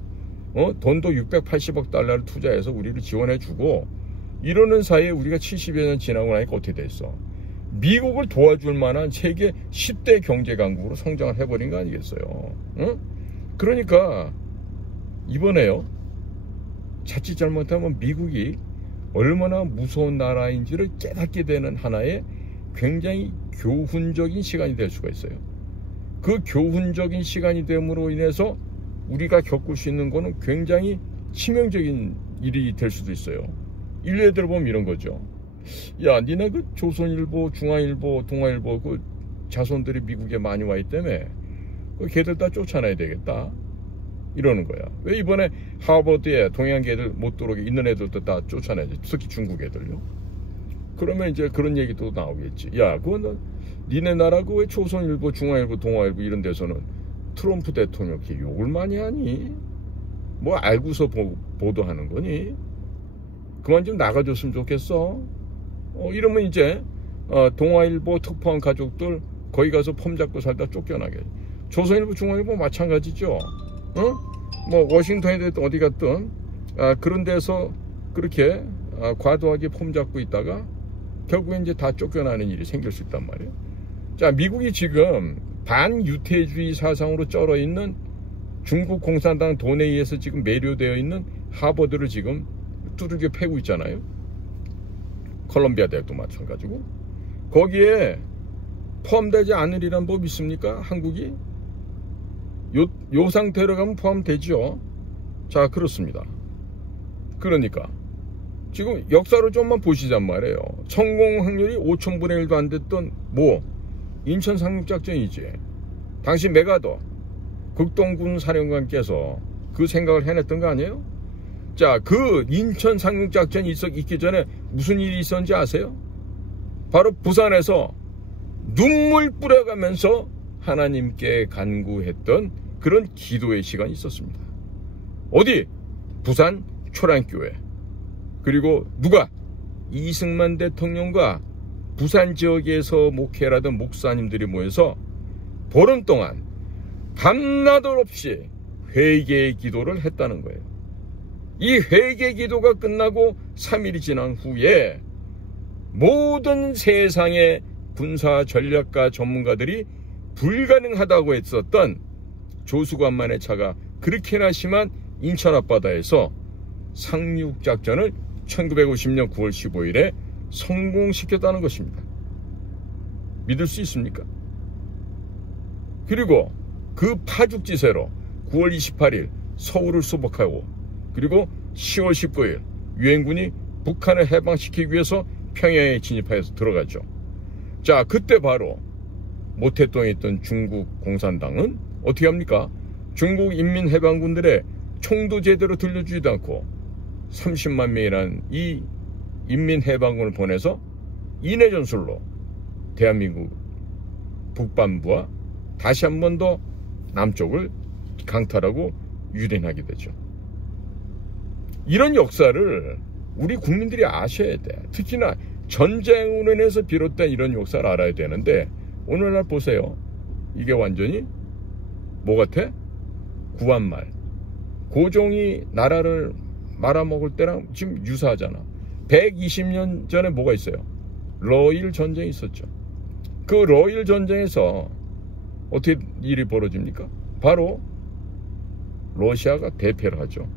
돈도 680억 달러를 투자해서 우리를 지원해주고 이러는 사이에 우리가 70여 년 지나고 나니까 어떻게 됐어? 미국을 도와줄 만한 세계 10대 경제 강국으로 성장을 해버린 거 아니겠어요? 그러니까 이번에요, 자칫 잘못하면 미국이 얼마나 무서운 나라인지를 깨닫게 되는 하나의 굉장히 교훈적인 시간이 될 수가 있어요. 그 교훈적인 시간이 됨으로 인해서 우리가 겪을 수 있는 거는 굉장히 치명적인 일이 될 수도 있어요. 일례 들어보면 이런 거죠. 야, 니네 그 조선일보, 중앙일보, 동아일보 그 자손들이 미국에 많이 와 있다며. 그 걔들 다 쫓아내야 되겠다. 이러는 거야. 왜 이번에 하버드에 동양 애들 못 들어오게 있는 애들도 다 쫓아내지. 특히 중국 애들요. 그러면 이제 그런 얘기도 나오겠지. 야, 그건 니네 나라 그 왜 조선일보, 중앙일보, 동아일보 이런 데서는 트럼프 대통령 이렇게 욕을 많이 하니? 뭐 알고서 보도하는 거니? 그만 좀 나가줬으면 좋겠어. 이러면 이제 동아일보 특파원 가족들 거기 가서 폼 잡고 살다 쫓겨나게. 조선일보, 중앙일보 마찬가지죠. 뭐 워싱턴에 어디 갔든 그런 데서 그렇게 과도하게 폼 잡고 있다가 결국에 이제 다 쫓겨나는 일이 생길 수 있단 말이에요. 자, 미국이 지금 반유태주의 사상으로 쩔어 있는 중국 공산당 돈에 의해서 지금 매료되어 있는 하버드를 지금 두들겨 패고 있잖아요. 콜롬비아 대학도 마찬가지고. 거기에 포함되지 않으리란 법 있습니까? 한국이? 요 상태로 가면 포함되죠. 자, 그렇습니다. 그러니까 지금 역사로 좀만 보시잔 말이에요. 성공 확률이 5,000분의 1도 안 됐던 인천 상륙작전이지. 당시 메가더 극동군 사령관께서 그 생각을 해냈던 거 아니에요? 자, 그 인천 상륙작전이 있기 전에 무슨 일이 있었는지 아세요? 바로 부산에서 눈물 뿌려가면서 하나님께 간구했던 그런 기도의 시간이 있었습니다. 어디? 부산 초량교회. 그리고 누가? 이승만 대통령과 부산 지역에서 목회하던 목사님들이 모여서 보름 동안 밤낮 없이 회개 기도를 했다는 거예요. 이 회개 기도가 끝나고 3일이 지난 후에 모든 세상의 군사 전략가 전문가들이 불가능하다고 했었던 조수관만의 차가 그렇게나 심한 인천 앞바다에서 상륙작전을 1950년 9월 15일에 성공시켰다는 것입니다. 믿을 수 있습니까? 그리고 그 파죽지세로 9월 28일 서울을 수복하고 그리고 10월 19일 유엔군이 북한을 해방시키기 위해서 평양에 진입하여서 들어갔죠. 자, 그때 바로 모태동에 있던 중국 공산당은 어떻게 합니까? 중국 인민해방군들의 총도 제대로 들려주지도 않고 30만 명이라는 이 인민해방군을 보내서 인해전술로 대한민국 북반부와 다시 한 번 더 남쪽을 강탈하고 유린하게 되죠. 이런 역사를 우리 국민들이 아셔야 돼. 특히나 전쟁으로 인해서 비롯된 이런 역사를 알아야 되는데 오늘날 보세요. 이게 완전히 뭐 같아? 구한말. 고종이 나라를 말아먹을 때랑 지금 유사하잖아. 120년 전에 뭐가 있어요? 러일 전쟁이 있었죠. 그 러일 전쟁에서 어떻게 일이 벌어집니까? 바로 러시아가 대패를 하죠.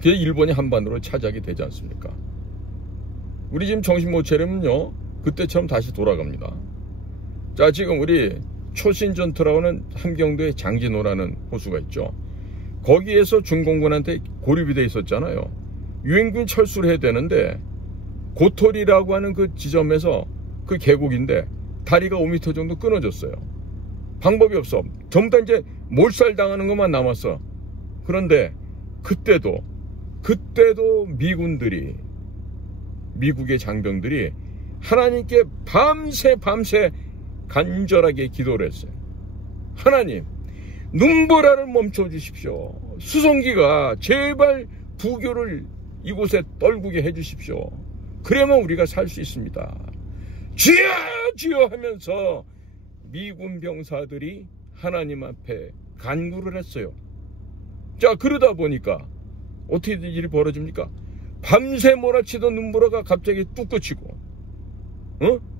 그래서 일본이 한반도를 차지하게 되지 않습니까? 우리 지금 정신 못 차리면요 그때처럼 다시 돌아갑니다. 자, 지금 우리 초신전투라고는 함경도에 장진호라는 호수가 있죠. 거기에서 중공군한테 고립이 돼 있었잖아요. 유엔군 철수를 해야 되는데 고토리라고 하는 그 지점에서 그 계곡인데 다리가 5m 정도 끊어졌어요. 방법이 없어. 전부 다 이제 몰살당하는 것만 남았어. 그런데 그때도 미국의 장병들이 하나님께 밤새 간절하게 기도를 했어요. 하나님, 눈보라를 멈춰주십시오. 수송기가 제발 부교를 이곳에 떨구게 해주십시오. 그래야만 우리가 살 수 있습니다. 주여 주여 하면서 미군 병사들이 하나님 앞에 간구를 했어요. 자, 그러다 보니까 어떻게 일이 벌어집니까? 밤새 몰아치던 눈보라가 갑자기 뚝 그치고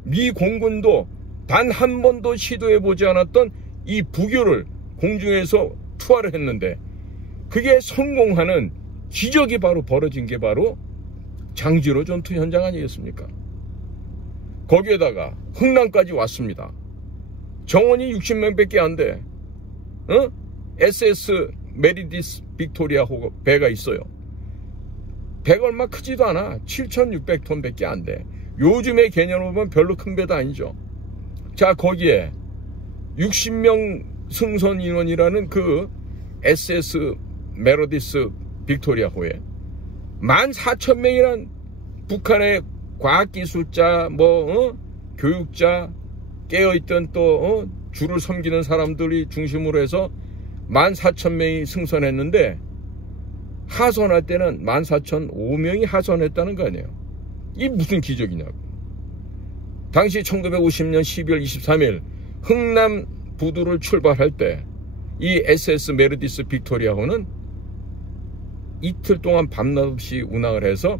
미 공군도 단 한 번도 시도해보지 않았던 이 부교를 공중에서 투하를 했는데 그게 성공하는 기적이 바로 벌어진 게 바로 장지로 전투 현장 아니겠습니까? 거기에다가 흥남까지 왔습니다. 정원이 60명밖에 안 돼. SS 메리디스 빅토리아 배가 있어요. 배가 얼마 크지도 않아. 7,600톤밖에 안 돼. 요즘의 개념으로 보면 별로 큰 배도 아니죠. 자, 거기에 60명 승선 인원이라는 그 SS 메리디스 빅토리아호에 14,000명이란 북한의 과학기술자, 교육자, 깨어있던 또 주를 섬기는 사람들이 중심으로 해서 14,000명이 승선했는데 하선할 때는 14,005명이 하선했다는 거 아니에요. 이게 무슨 기적이냐고. 당시 1950년 12월 23일 흥남 부두를 출발할 때 이 SS 메르디스 빅토리아호는 이틀 동안 밤낮 없이 운항을 해서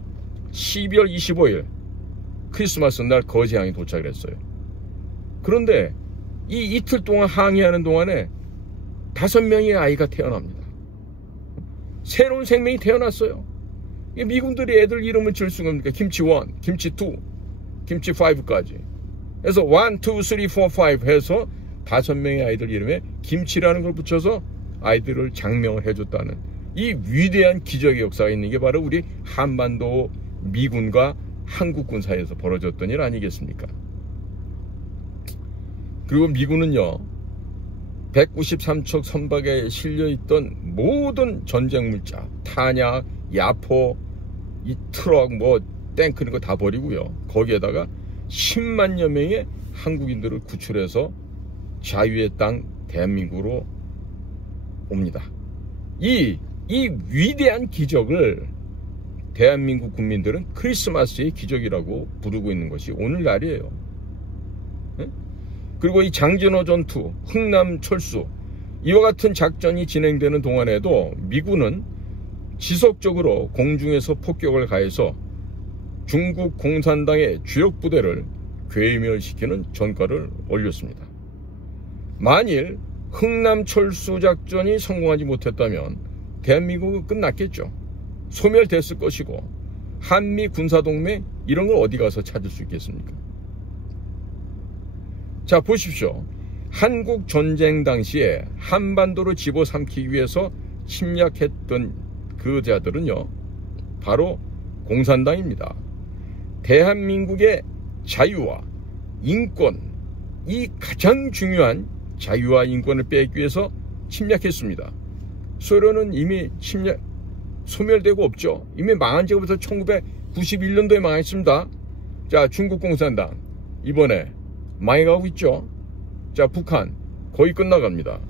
12월 25일 크리스마스 날 거제항에 도착을 했어요. 그런데 이 이틀 동안 항해하는 동안에 5명의 아이가 태어납니다. 새로운 생명이 태어났어요. 미군들이 애들 이름을 지을 수가 없으니까 김치 1, 김치 2, 김치 5까지 해서 1, 2, 3, 4, 5 해서 5명의 아이들 이름에 김치라는 걸 붙여서 아이들을 장명을 해줬다는 이 위대한 기적의 역사가 있는 게 바로 우리 한반도 미군과 한국군 사이에서 벌어졌던 일 아니겠습니까? 그리고 미군은요 193척 선박에 실려있던 모든 전쟁 물자, 탄약, 야포, 이 트럭, 탱크 이런 거 다 버리고요. 거기에다가 10만여 명의 한국인들을 구출해서 자유의 땅 대한민국으로 옵니다. 이 위대한 기적을 대한민국 국민들은 크리스마스의 기적이라고 부르고 있는 것이 오늘날이에요. 그리고 이 장진호 전투, 흥남 철수 이와 같은 작전이 진행되는 동안에도 미군은 지속적으로 공중에서 폭격을 가해서 중국 공산당의 주력 부대를 괴멸시키는 전과를 올렸습니다. 만일 흥남 철수 작전이 성공하지 못했다면 대한민국은 끝났겠죠. 소멸됐을 것이고 한미 군사동맹 이런 걸 어디 가서 찾을 수 있겠습니까? 자, 보십시오. 한국 전쟁 당시에 한반도를 집어삼키기 위해서 침략했던 그 자들은요 바로 공산당입니다. 대한민국의 자유와 인권, 이 가장 중요한 자유와 인권을 빼기 위해서 침략했습니다. 소련은 이미 소멸되고 없죠. 이미 망한 지부터 1991년도에 망했습니다. 자, 중국 공산당 이번에 망해가고 있죠. 자, 북한 거의 끝나갑니다.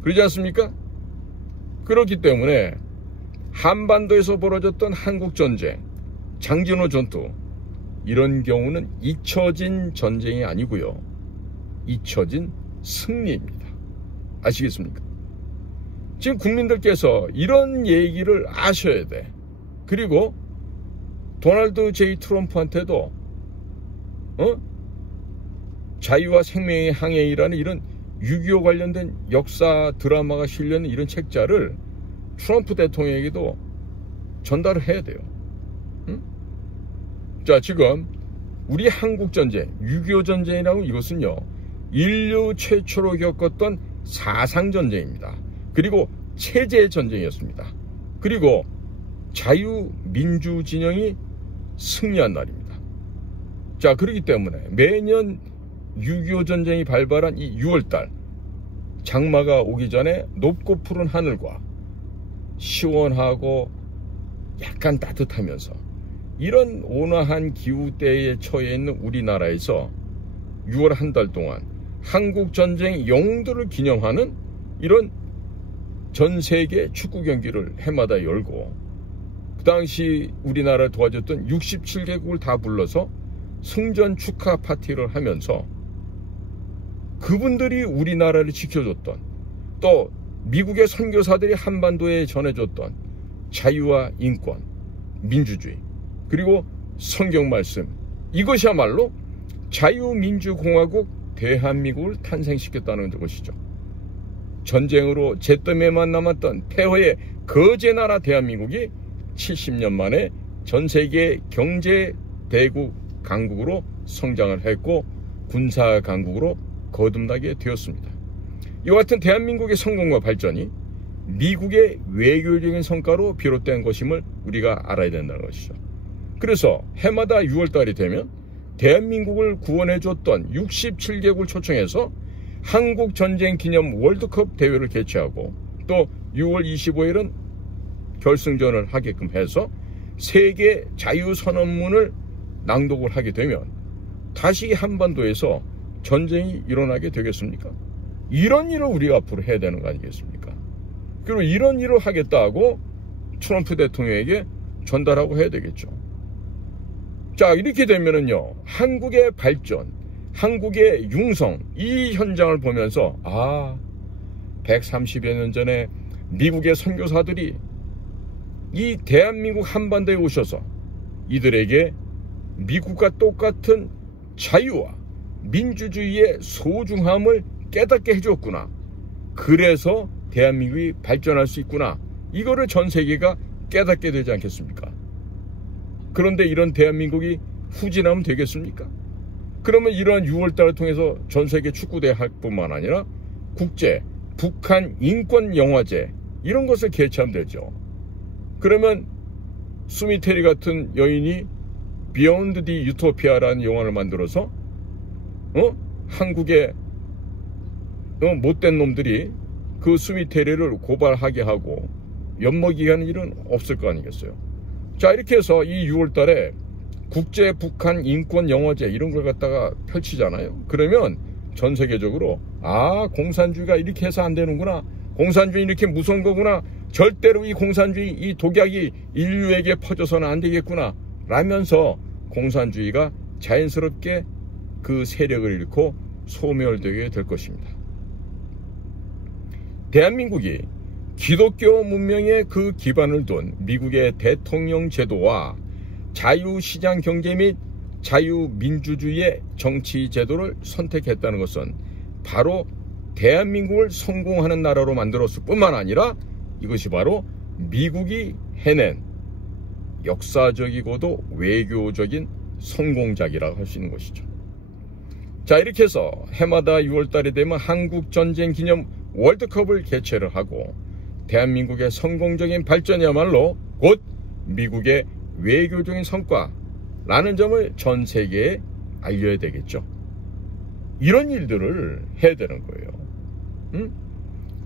그러지 않습니까? 그렇기 때문에 한반도에서 벌어졌던 한국전쟁, 장진호 전투 이런 경우는 잊혀진 전쟁이 아니고요. 잊혀진 승리입니다. 아시겠습니까? 지금 국민들께서 이런 얘기를 아셔야 돼. 그리고 도널드 J. 트럼프한테도 자유와 생명의 항해이라는 이런 6.25 관련된 역사 드라마가 실려있는 이런 책자를 트럼프 대통령에게도 전달을 해야 돼요. 자, 지금 우리 한국전쟁, 6.25 전쟁이라고 이것은요 인류 최초로 겪었던 사상전쟁입니다. 그리고 체제전쟁이었습니다. 그리고 자유민주 진영이 승리한 날입니다. 자, 그렇기 때문에 매년 6.25 전쟁이 발발한 이 6월달 장마가 오기 전에 높고 푸른 하늘과 시원하고 약간 따뜻하면서 이런 온화한 기후대에 처해 있는 우리나라에서 6월 한 달 동안 한국전쟁 영웅들을 기념하는 이런 전 세계 축구 경기를 해마다 열고 그 당시 우리나라를 도와줬던 67개국을 다 불러서 승전 축하 파티를 하면서 그분들이 우리나라를 지켜줬던 또 미국의 선교사들이 한반도에 전해줬던 자유와 인권, 민주주의 그리고 성경 말씀 이것이야말로 자유민주공화국 대한민국을 탄생시켰다는 것이죠. 전쟁으로 잿더미에만 남았던 폐허의 거제나라 대한민국이 70년 만에 전세계 경제 대국 강국으로 성장을 했고 군사 강국으로 거듭나게 되었습니다. 이와 같은 대한민국의 성공과 발전이 미국의 외교적인 성과로 비롯된 것임을 우리가 알아야 된다는 것이죠. 그래서 해마다 6월달이 되면 대한민국을 구원해줬던 67개국을 초청해서 한국전쟁 기념 월드컵 대회를 개최하고 또 6월 25일은 결승전을 하게끔 해서 세계 자유선언문을 낭독을 하게 되면 다시 한반도에서 전쟁이 일어나게 되겠습니까? 이런 일을 우리가 앞으로 해야 되는 거 아니겠습니까? 그리고 이런 일을 하겠다고 트럼프 대통령에게 전달하고 해야 되겠죠. 자, 이렇게 되면은요, 한국의 발전, 한국의 융성, 이 현장을 보면서 130여 년 전에 미국의 선교사들이 이 대한민국 한반도에 오셔서 이들에게 미국과 똑같은 자유와 민주주의의 소중함을 깨닫게 해줬구나. 그래서 대한민국이 발전할 수 있구나. 이거를 전 세계가 깨닫게 되지 않겠습니까? 그런데 이런 대한민국이 후진하면 되겠습니까? 그러면 이러한 6월달을 통해서 전 세계 축구대회 뿐만 아니라 국제 북한 인권영화제 이런 것을 개최하면 되죠. 그러면 수미테리 같은 여인이 비욘드 디 유토피아라는 영화를 만들어서 한국의 못된 놈들이 그 수미테리를 고발하게 하고 엿먹이게 하는 일은 없을 거 아니겠어요. 자, 이렇게 해서 이 6월달에 국제 북한 인권 영화제 이런 걸 갖다가 펼치잖아요. 그러면 전 세계적으로 공산주의가 이렇게 해서 안 되는구나, 공산주의 이렇게 무서운 거구나, 절대로 이 공산주의 이 독약이 인류에게 퍼져서는 안 되겠구나 라면서 공산주의가 자연스럽게 그 세력을 잃고 소멸되게 될 것입니다. 대한민국이 기독교 문명의 그 기반을 둔 미국의 대통령 제도와 자유시장 경제 및 자유민주주의의 정치 제도를 선택했다는 것은 바로 대한민국을 성공하는 나라로 만들었을 뿐만 아니라 이것이 바로 미국이 해낸 역사적이고도 외교적인 성공작이라고 할 수 있는 것이죠. 자, 이렇게 해서 해마다 6월달이 되면 한국전쟁 기념 월드컵을 개최를 하고 대한민국의 성공적인 발전이야말로 곧 미국의 외교적인 성과라는 점을 전 세계에 알려야 되겠죠. 이런 일들을 해야 되는 거예요.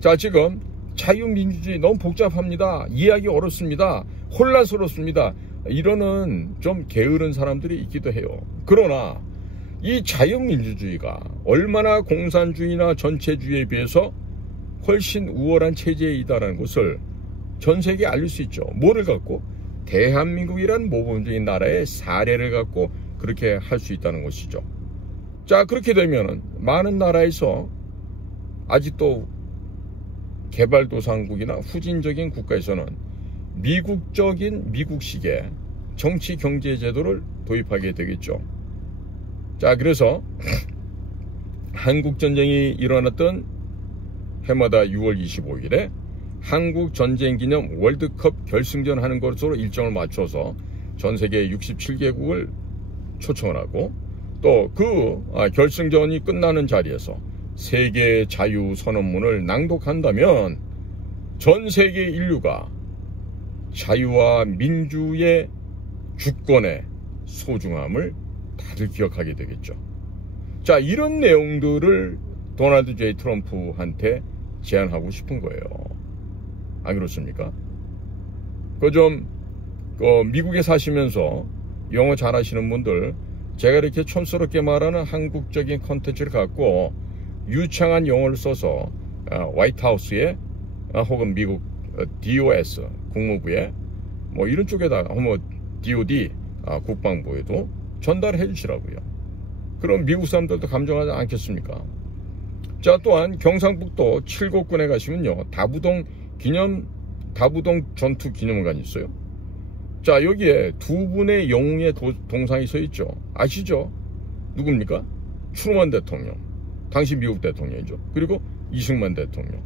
자, 지금 자유민주주의 너무 복잡합니다, 이해하기 어렵습니다, 혼란스럽습니다, 이러는 좀 게으른 사람들이 있기도 해요. 그러나 이 자유민주주의가 얼마나 공산주의나 전체주의에 비해서 훨씬 우월한 체제이다라는 것을 전 세계에 알릴 수 있죠. 뭐를 갖고? 대한민국이란 모범적인 나라의 사례를 갖고 그렇게 할 수 있다는 것이죠. 자, 그렇게 되면 많은 나라에서 아직도 개발도상국이나 후진적인 국가에서는 미국적인 미국식의 정치 경제 제도를 도입하게 되겠죠. 자, 그래서 한국전쟁이 일어났던 해마다 6월 25일에 한국전쟁기념 월드컵 결승전 하는 것으로 일정을 맞춰서 전 세계 67개국을 초청을 하고 또 그 결승전이 끝나는 자리에서 세계 자유선언문을 낭독한다면 전 세계 인류가 자유와 민주의 주권의 소중함을 다들 기억하게 되겠죠. 자, 이런 내용들을 도널드 J 트럼프한테 제안하고 싶은 거예요. 안 그렇습니까? 미국에 사시면서 영어 잘하시는 분들, 제가 이렇게 촌스럽게 말하는 한국적인 컨텐츠를 갖고 유창한 영어를 써서 화이트하우스에 혹은 미국 DOS 국무부에 뭐 이런 쪽에다가 DOD 국방부에도 전달해 주시라고요. 그럼 미국 사람들도 감정하지 않겠습니까? 자, 또한 경상북도 칠곡군에 가시면요, 다부동 전투 기념관이 있어요. 자, 여기에 두 분의 영웅의 동상이 서 있죠. 아시죠? 누굽니까? 트루먼 대통령, 당시 미국 대통령이죠. 그리고 이승만 대통령.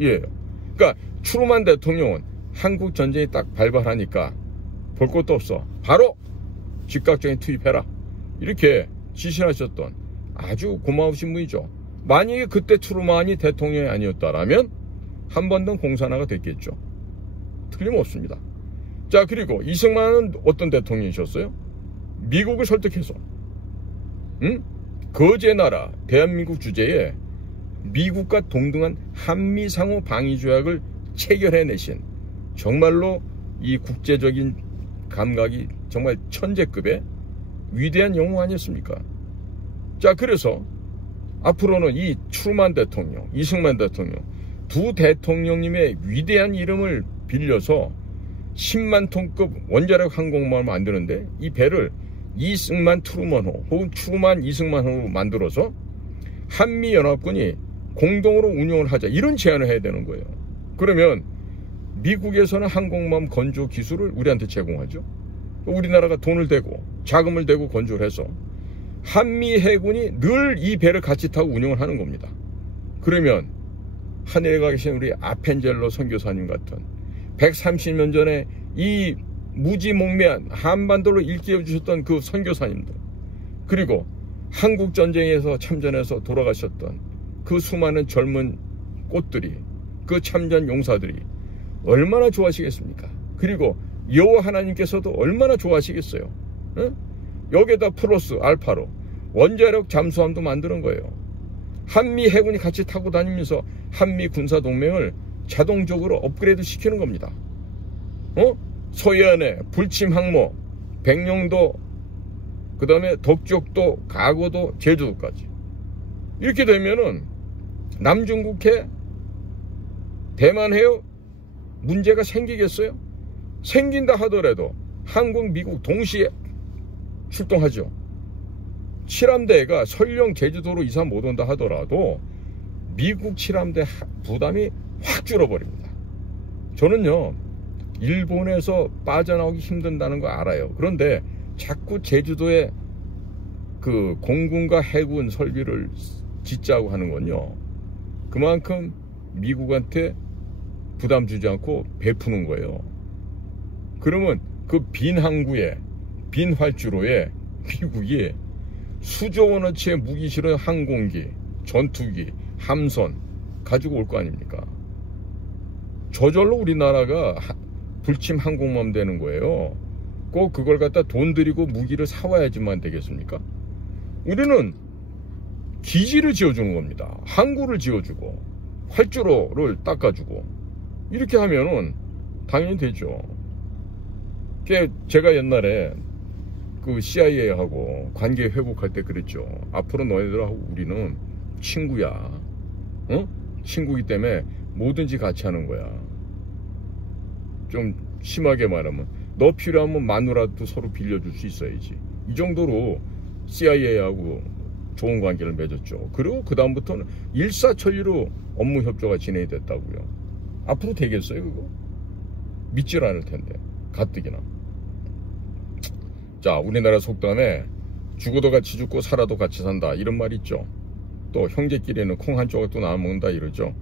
예. 그러니까 트루먼 대통령은 한국 전쟁이 딱 발발하니까 볼 것도 없어, 바로 즉각적인 투입해라, 이렇게 지시를 하셨던 아주 고마우신 분이죠. 만약에 그때 트루먼이 대통령이 아니었다라면 한 번 더 공산화가 됐겠죠. 틀림없습니다. 자, 그리고 이승만은 어떤 대통령이셨어요? 미국을 설득해서 거제 나라 대한민국 주재에 미국과 동등한 한미상호 방위조약을 체결해내신 정말로 이 국제적인 감각이 정말 천재급의 위대한 영웅 아니었습니까? 자, 그래서 앞으로는 이 트루먼 대통령, 이승만 대통령 두 대통령님의 위대한 이름을 빌려서 10만 톤급 원자력 항공모함을 만드는데 이 배를 이승만 트루먼호 혹은 트루먼 이승만호로 만들어서 한미연합군이 공동으로 운용을 하자, 이런 제안을 해야 되는 거예요. 그러면 미국에서는 항공모함 건조 기술을 우리한테 제공하죠. 우리나라가 돈을 대고 자금을 대고 건조를 해서 한미 해군이 늘 이 배를 같이 타고 운영을 하는 겁니다. 그러면 하늘에 가 계신 우리 아펜젤로 선교사님 같은 130년 전에 이 무지몽매한 한반도를 일깨워 주셨던 그 선교사님들, 그리고 한국전쟁에서 참전해서 돌아가셨던 그 수많은 젊은 꽃들이, 그 참전 용사들이 얼마나 좋아하시겠습니까? 그리고 여호와 하나님께서도 얼마나 좋아하시겠어요? 응? 여기에다 플러스 알파로 원자력 잠수함도 만드는 거예요. 한미 해군이 같이 타고 다니면서 한미 군사동맹을 자동적으로 업그레이드 시키는 겁니다. 서해안에 불침 항모, 백령도, 그 다음에 덕적도, 가고도, 제주도까지. 이렇게 되면은 남중국해, 대만해요? 문제가 생기겠어요? 생긴다 하더라도 한국, 미국 동시에 출동하죠. 칠함대가 설령 제주도로 이사 못 온다 하더라도 미국 칠함대 부담이 확 줄어버립니다. 저는요, 일본에서 빠져나오기 힘든다는 거 알아요. 그런데 자꾸 제주도에 그 공군과 해군 설비를 짓자고 하는 건요, 그만큼 미국한테 부담 주지 않고 베푸는 거예요. 그러면 그 빈 항구에, 빈 활주로에 미국이 수조 원어치의 무기 실은 항공기, 전투기, 함선 가지고 올 거 아닙니까? 저절로 우리나라가 불침 항공모함 되는 거예요. 꼭 그걸 갖다 돈 들이고 무기를 사와야지만 되겠습니까? 우리는 기지를 지어주는 겁니다. 항구를 지어주고 활주로를 닦아주고 이렇게 하면은 당연히 되죠. 제가 옛날에 그 CIA하고 관계 회복할 때 그랬죠. 앞으로 너희들하고 우리는 친구야. 친구이기 때문에 뭐든지 같이 하는 거야. 좀 심하게 말하면 너 필요하면 마누라도 서로 빌려줄 수 있어야지. 이 정도로 CIA하고 좋은 관계를 맺었죠. 그리고 그 다음부터는 일사천리로 업무 협조가 진행이 됐다고요. 앞으로 되겠어요 그거? 믿질 않을 텐데 가뜩이나. 자, 우리나라 속담에 죽어도 같이 죽고 살아도 같이 산다 이런 말 있죠. 또 형제끼리는 콩 한 조각도 나눠 먹는다 이러죠.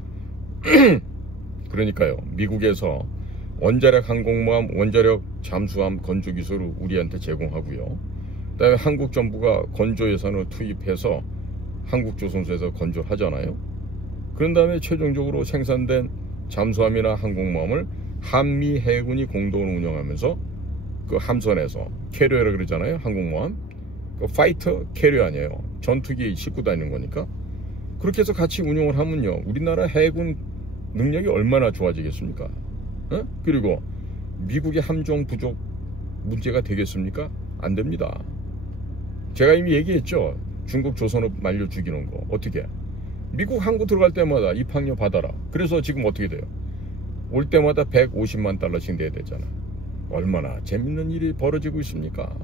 그러니까요, 미국에서 원자력 항공모함, 원자력 잠수함 건조 기술을 우리한테 제공하고요. 그다음에 한국 정부가 건조 예산을 투입해서 한국조선소에서 건조를 하잖아요. 그런 다음에 최종적으로 생산된 잠수함이나 항공모함을 한미 해군이 공동으로 운영하면서 그 함선에서 캐리어라 그러잖아요. 항공모함. 그 파이터 캐리어 아니에요. 전투기 싣고 다니는 거니까. 그렇게 해서 같이 운용을 하면요, 우리나라 해군 능력이 얼마나 좋아지겠습니까? 그리고 미국의 함정 부족 문제가 되겠습니까? 안 됩니다. 제가 이미 얘기했죠. 중국 조선업 말려 죽이는 거. 어떻게? 미국 항구 들어갈 때마다 입항료 받아라. 그래서 지금 어떻게 돼요? 올 때마다 150만 달러씩 내야 되잖아. 얼마나 재밌는 일이 벌어지고 있습니까?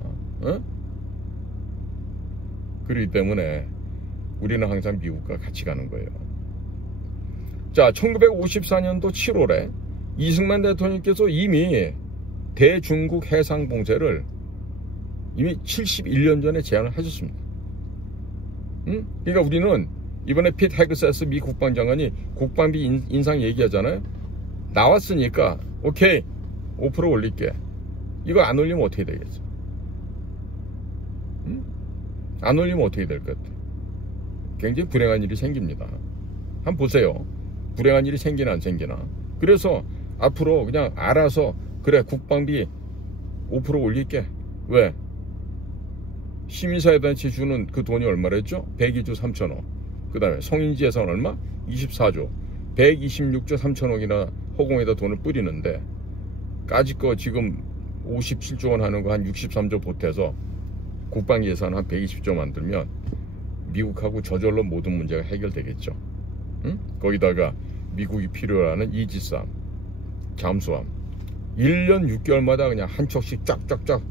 그렇기 때문에 우리는 항상 미국과 같이 가는 거예요. 자, 1954년도 7월에 이승만 대통령께서 이미 대중국 해상 봉쇄를 이미 71년 전에 제안을 하셨습니다. 그러니까 우리는 이번에 핏 헤그세스 미 국방장관이 국방비 인상 얘기하잖아요. 나왔으니까 오케이 5% 올릴게. 이거 안 올리면 어떻게 되겠어? 안 올리면 어떻게 될 것 같아? 굉장히 불행한 일이 생깁니다. 한번 보세요. 불행한 일이 생기나 안 생기나. 그래서 앞으로 그냥 알아서 그래 국방비 5% 올릴게. 왜? 시민사회단체 주는 그 돈이 얼마랬죠? 102조 3천억. 그 다음에 성인지 예산 얼마? 24조. 126조 3천억이나 허공에다 돈을 뿌리는데 까짓 거 지금 57조 원 하는 거 한 63조 보태서 국방 예산 한 120조 만들면 미국하고 저절로 모든 문제가 해결되겠죠. 거기다가 미국이 필요로 하는 이지스함, 잠수함 1년 6개월마다 그냥 한 척씩 쫙쫙쫙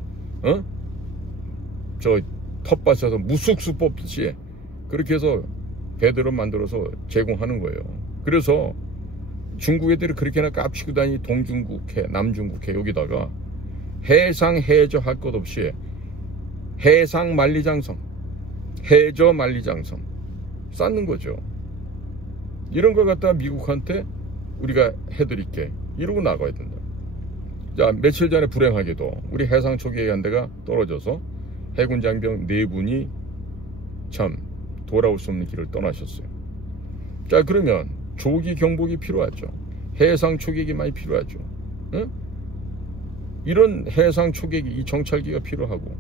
저 텃밭에서 무쑥수 뽑듯이 그렇게 해서 배들을 만들어서 제공하는 거예요. 그래서 중국 애들이 그렇게나 깝치고 다니 동중국해, 남중국해 여기다가 해상 해저 할 것 없이 해상 만리장성, 해저 만리장성 쌓는 거죠. 이런 걸 갖다가 미국한테 우리가 해드릴게 이러고 나가야 된다. 자, 며칠 전에 불행하게도 우리 해상 초계기 한 대가 떨어져서 해군 장병 4분이 참 돌아올 수 없는 길을 떠나셨어요. 자, 그러면 조기 경보기 필요하죠. 해상 초계기 많이 필요하죠. 응? 이런 해상 초계기, 이 정찰기가 필요하고,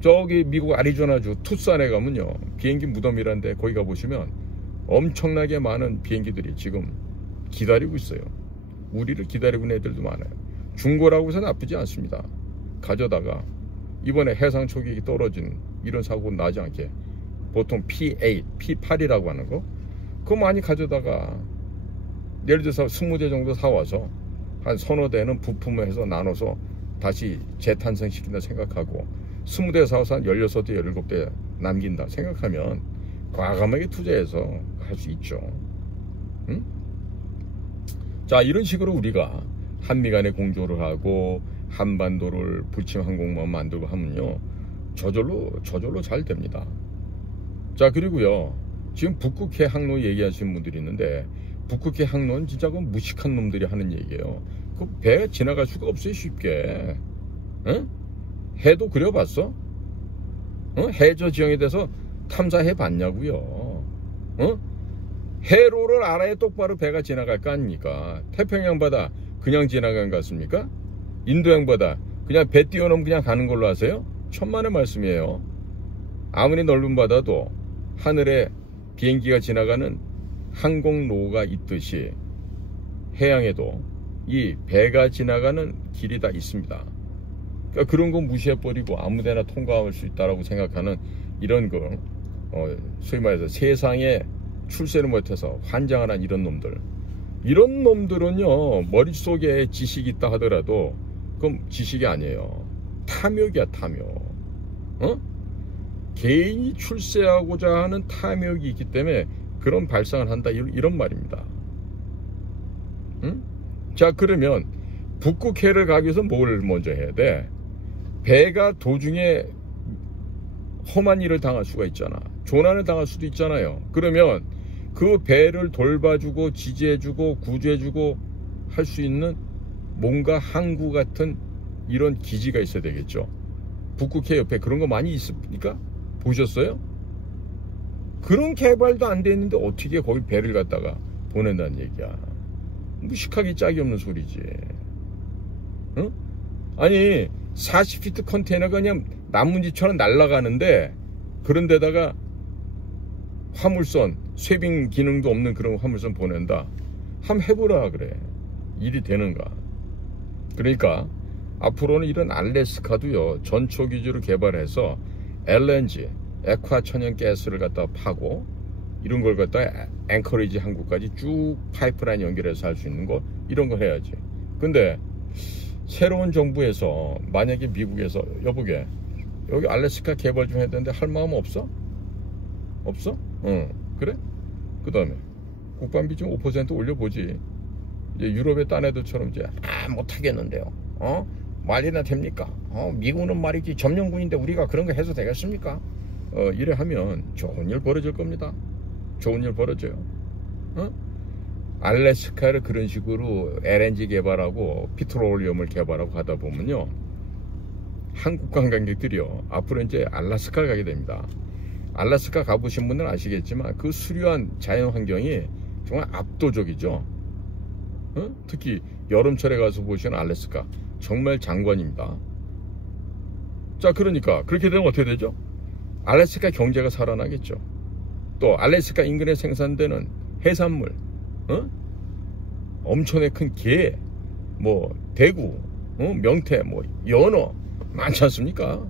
저기 미국 애리조나주 투싼에 가면요, 비행기 무덤이란데 거기 가보시면 엄청나게 많은 비행기들이 지금 기다리고 있어요. 우리를 기다리고 있는 애들도 많아요. 중고라고 해서 나쁘지 않습니다. 가져다가 이번에 해상 초계기 떨어진 이런 사고 나지 않게 보통 P8, P8이라고 하는 거, 그거 많이 가져다가 예를 들어서 20대 정도 사와서 한 서너 대는 부품을 해서 나눠서 다시 재탄생시킨다 생각하고, 20대 사와서 한 16대, 17대 남긴다 생각하면 과감하게 투자해서 할 수 있죠. 응? 자, 이런 식으로 우리가 한미 간에 공조를 하고 한반도를 불침 항공모함 만들고 하면요, 저절로 잘 됩니다. 자, 그리고요, 지금 북극해 항로 얘기하시는 분들이 있는데, 북극해 항로는 진짜 그 무식한 놈들이 하는 얘기예요. 그 배 지나갈 수가 없어요, 쉽게. 응? 해도 그려봤어? 응? 해저 지형에 대해서 탐사해 봤냐고요. 응? 해로를 알아야 똑바로 배가 지나갈 거 아닙니까? 태평양 바다 그냥 지나간 것 같습니까? 인도양 바다 그냥 배 띄워놓으면 그냥 가는 걸로 아세요? 천만의 말씀이에요. 아무리 넓은 바다도 하늘에 비행기가 지나가는 항공로가 있듯이 해양에도 이 배가 지나가는 길이 다 있습니다. 그러니까 그런 거 무시해버리고 아무데나 통과할 수 있다라고 생각하는 이런 거, 소위 말해서 세상에 출세를 못해서 환장을 한 이런 놈들은요, 머릿속에 지식이 있다 하더라도 그럼 지식이 아니에요. 탐욕이야, 탐욕. 개인이 출세하고자 하는 탐욕이 있기 때문에 그런 발상을 한다, 이런 말입니다. 응? 자, 그러면 북극해를 가기 위해서 뭘 먼저 해야 돼? 배가 도중에 험한 일을 당할 수가 있잖아. 조난을 당할 수도 있잖아요. 그러면 그 배를 돌봐주고 지지해주고 구조해주고 할 수 있는 뭔가 항구 같은 이런 기지가 있어야 되겠죠. 북극해 옆에 그런 거 많이 있습니까? 보셨어요? 그런 개발도 안 돼 있는데 어떻게 거기 배를 갖다가 보낸다는 얘기야. 무식하기 짝이 없는 소리지. 응? 아니 40피트 컨테이너가 그냥 나뭇잎처럼 날아가는데, 그런 데다가 화물선, 쇄빙 기능도 없는 그런 화물선 보낸다. 한번 해보라 그래. 일이 되는가. 그러니까 앞으로는 이런 알래스카도요, 전초기지로 개발해서 LNG, 액화 천연가스를 갖다 파고 이런 걸 갖다 앵커리지 항구까지 쭉 파이프라인 연결해서 할 수 있는 거, 이런 거 해야지. 근데 새로운 정부에서 만약에 미국에서 여보게 여기 알래스카 개발 좀 해야 되는데 할 마음 없어? 없어? 응. 그래? 그 다음에 국방비 좀 5% 올려보지. 이제 유럽의 딴 애들처럼 이제 못하겠는데요. 말이나 됩니까? 미국은 말이지 점령군인데 우리가 그런 거 해서 되겠습니까? 이래 하면 좋은 일 벌어질 겁니다. 좋은 일 벌어져요. 알래스카를 그런 식으로 LNG 개발하고 피트롤리움을 개발하고 하다 보면요, 한국 관광객들이요, 앞으로 이제 알래스카 가게 됩니다. 알래스카 가보신 분들은 아시겠지만 그 수려한 자연 환경이 정말 압도적이죠. 특히 여름철에 가서 보시는 알래스카 정말 장관입니다. 자, 그러니까 그렇게 되면 어떻게 되죠? 알래스카 경제가 살아나겠죠. 또 알래스카 인근에 생산되는 해산물, 엄청나게 큰 게, 뭐 대구, 명태, 뭐 연어 많지 않습니까?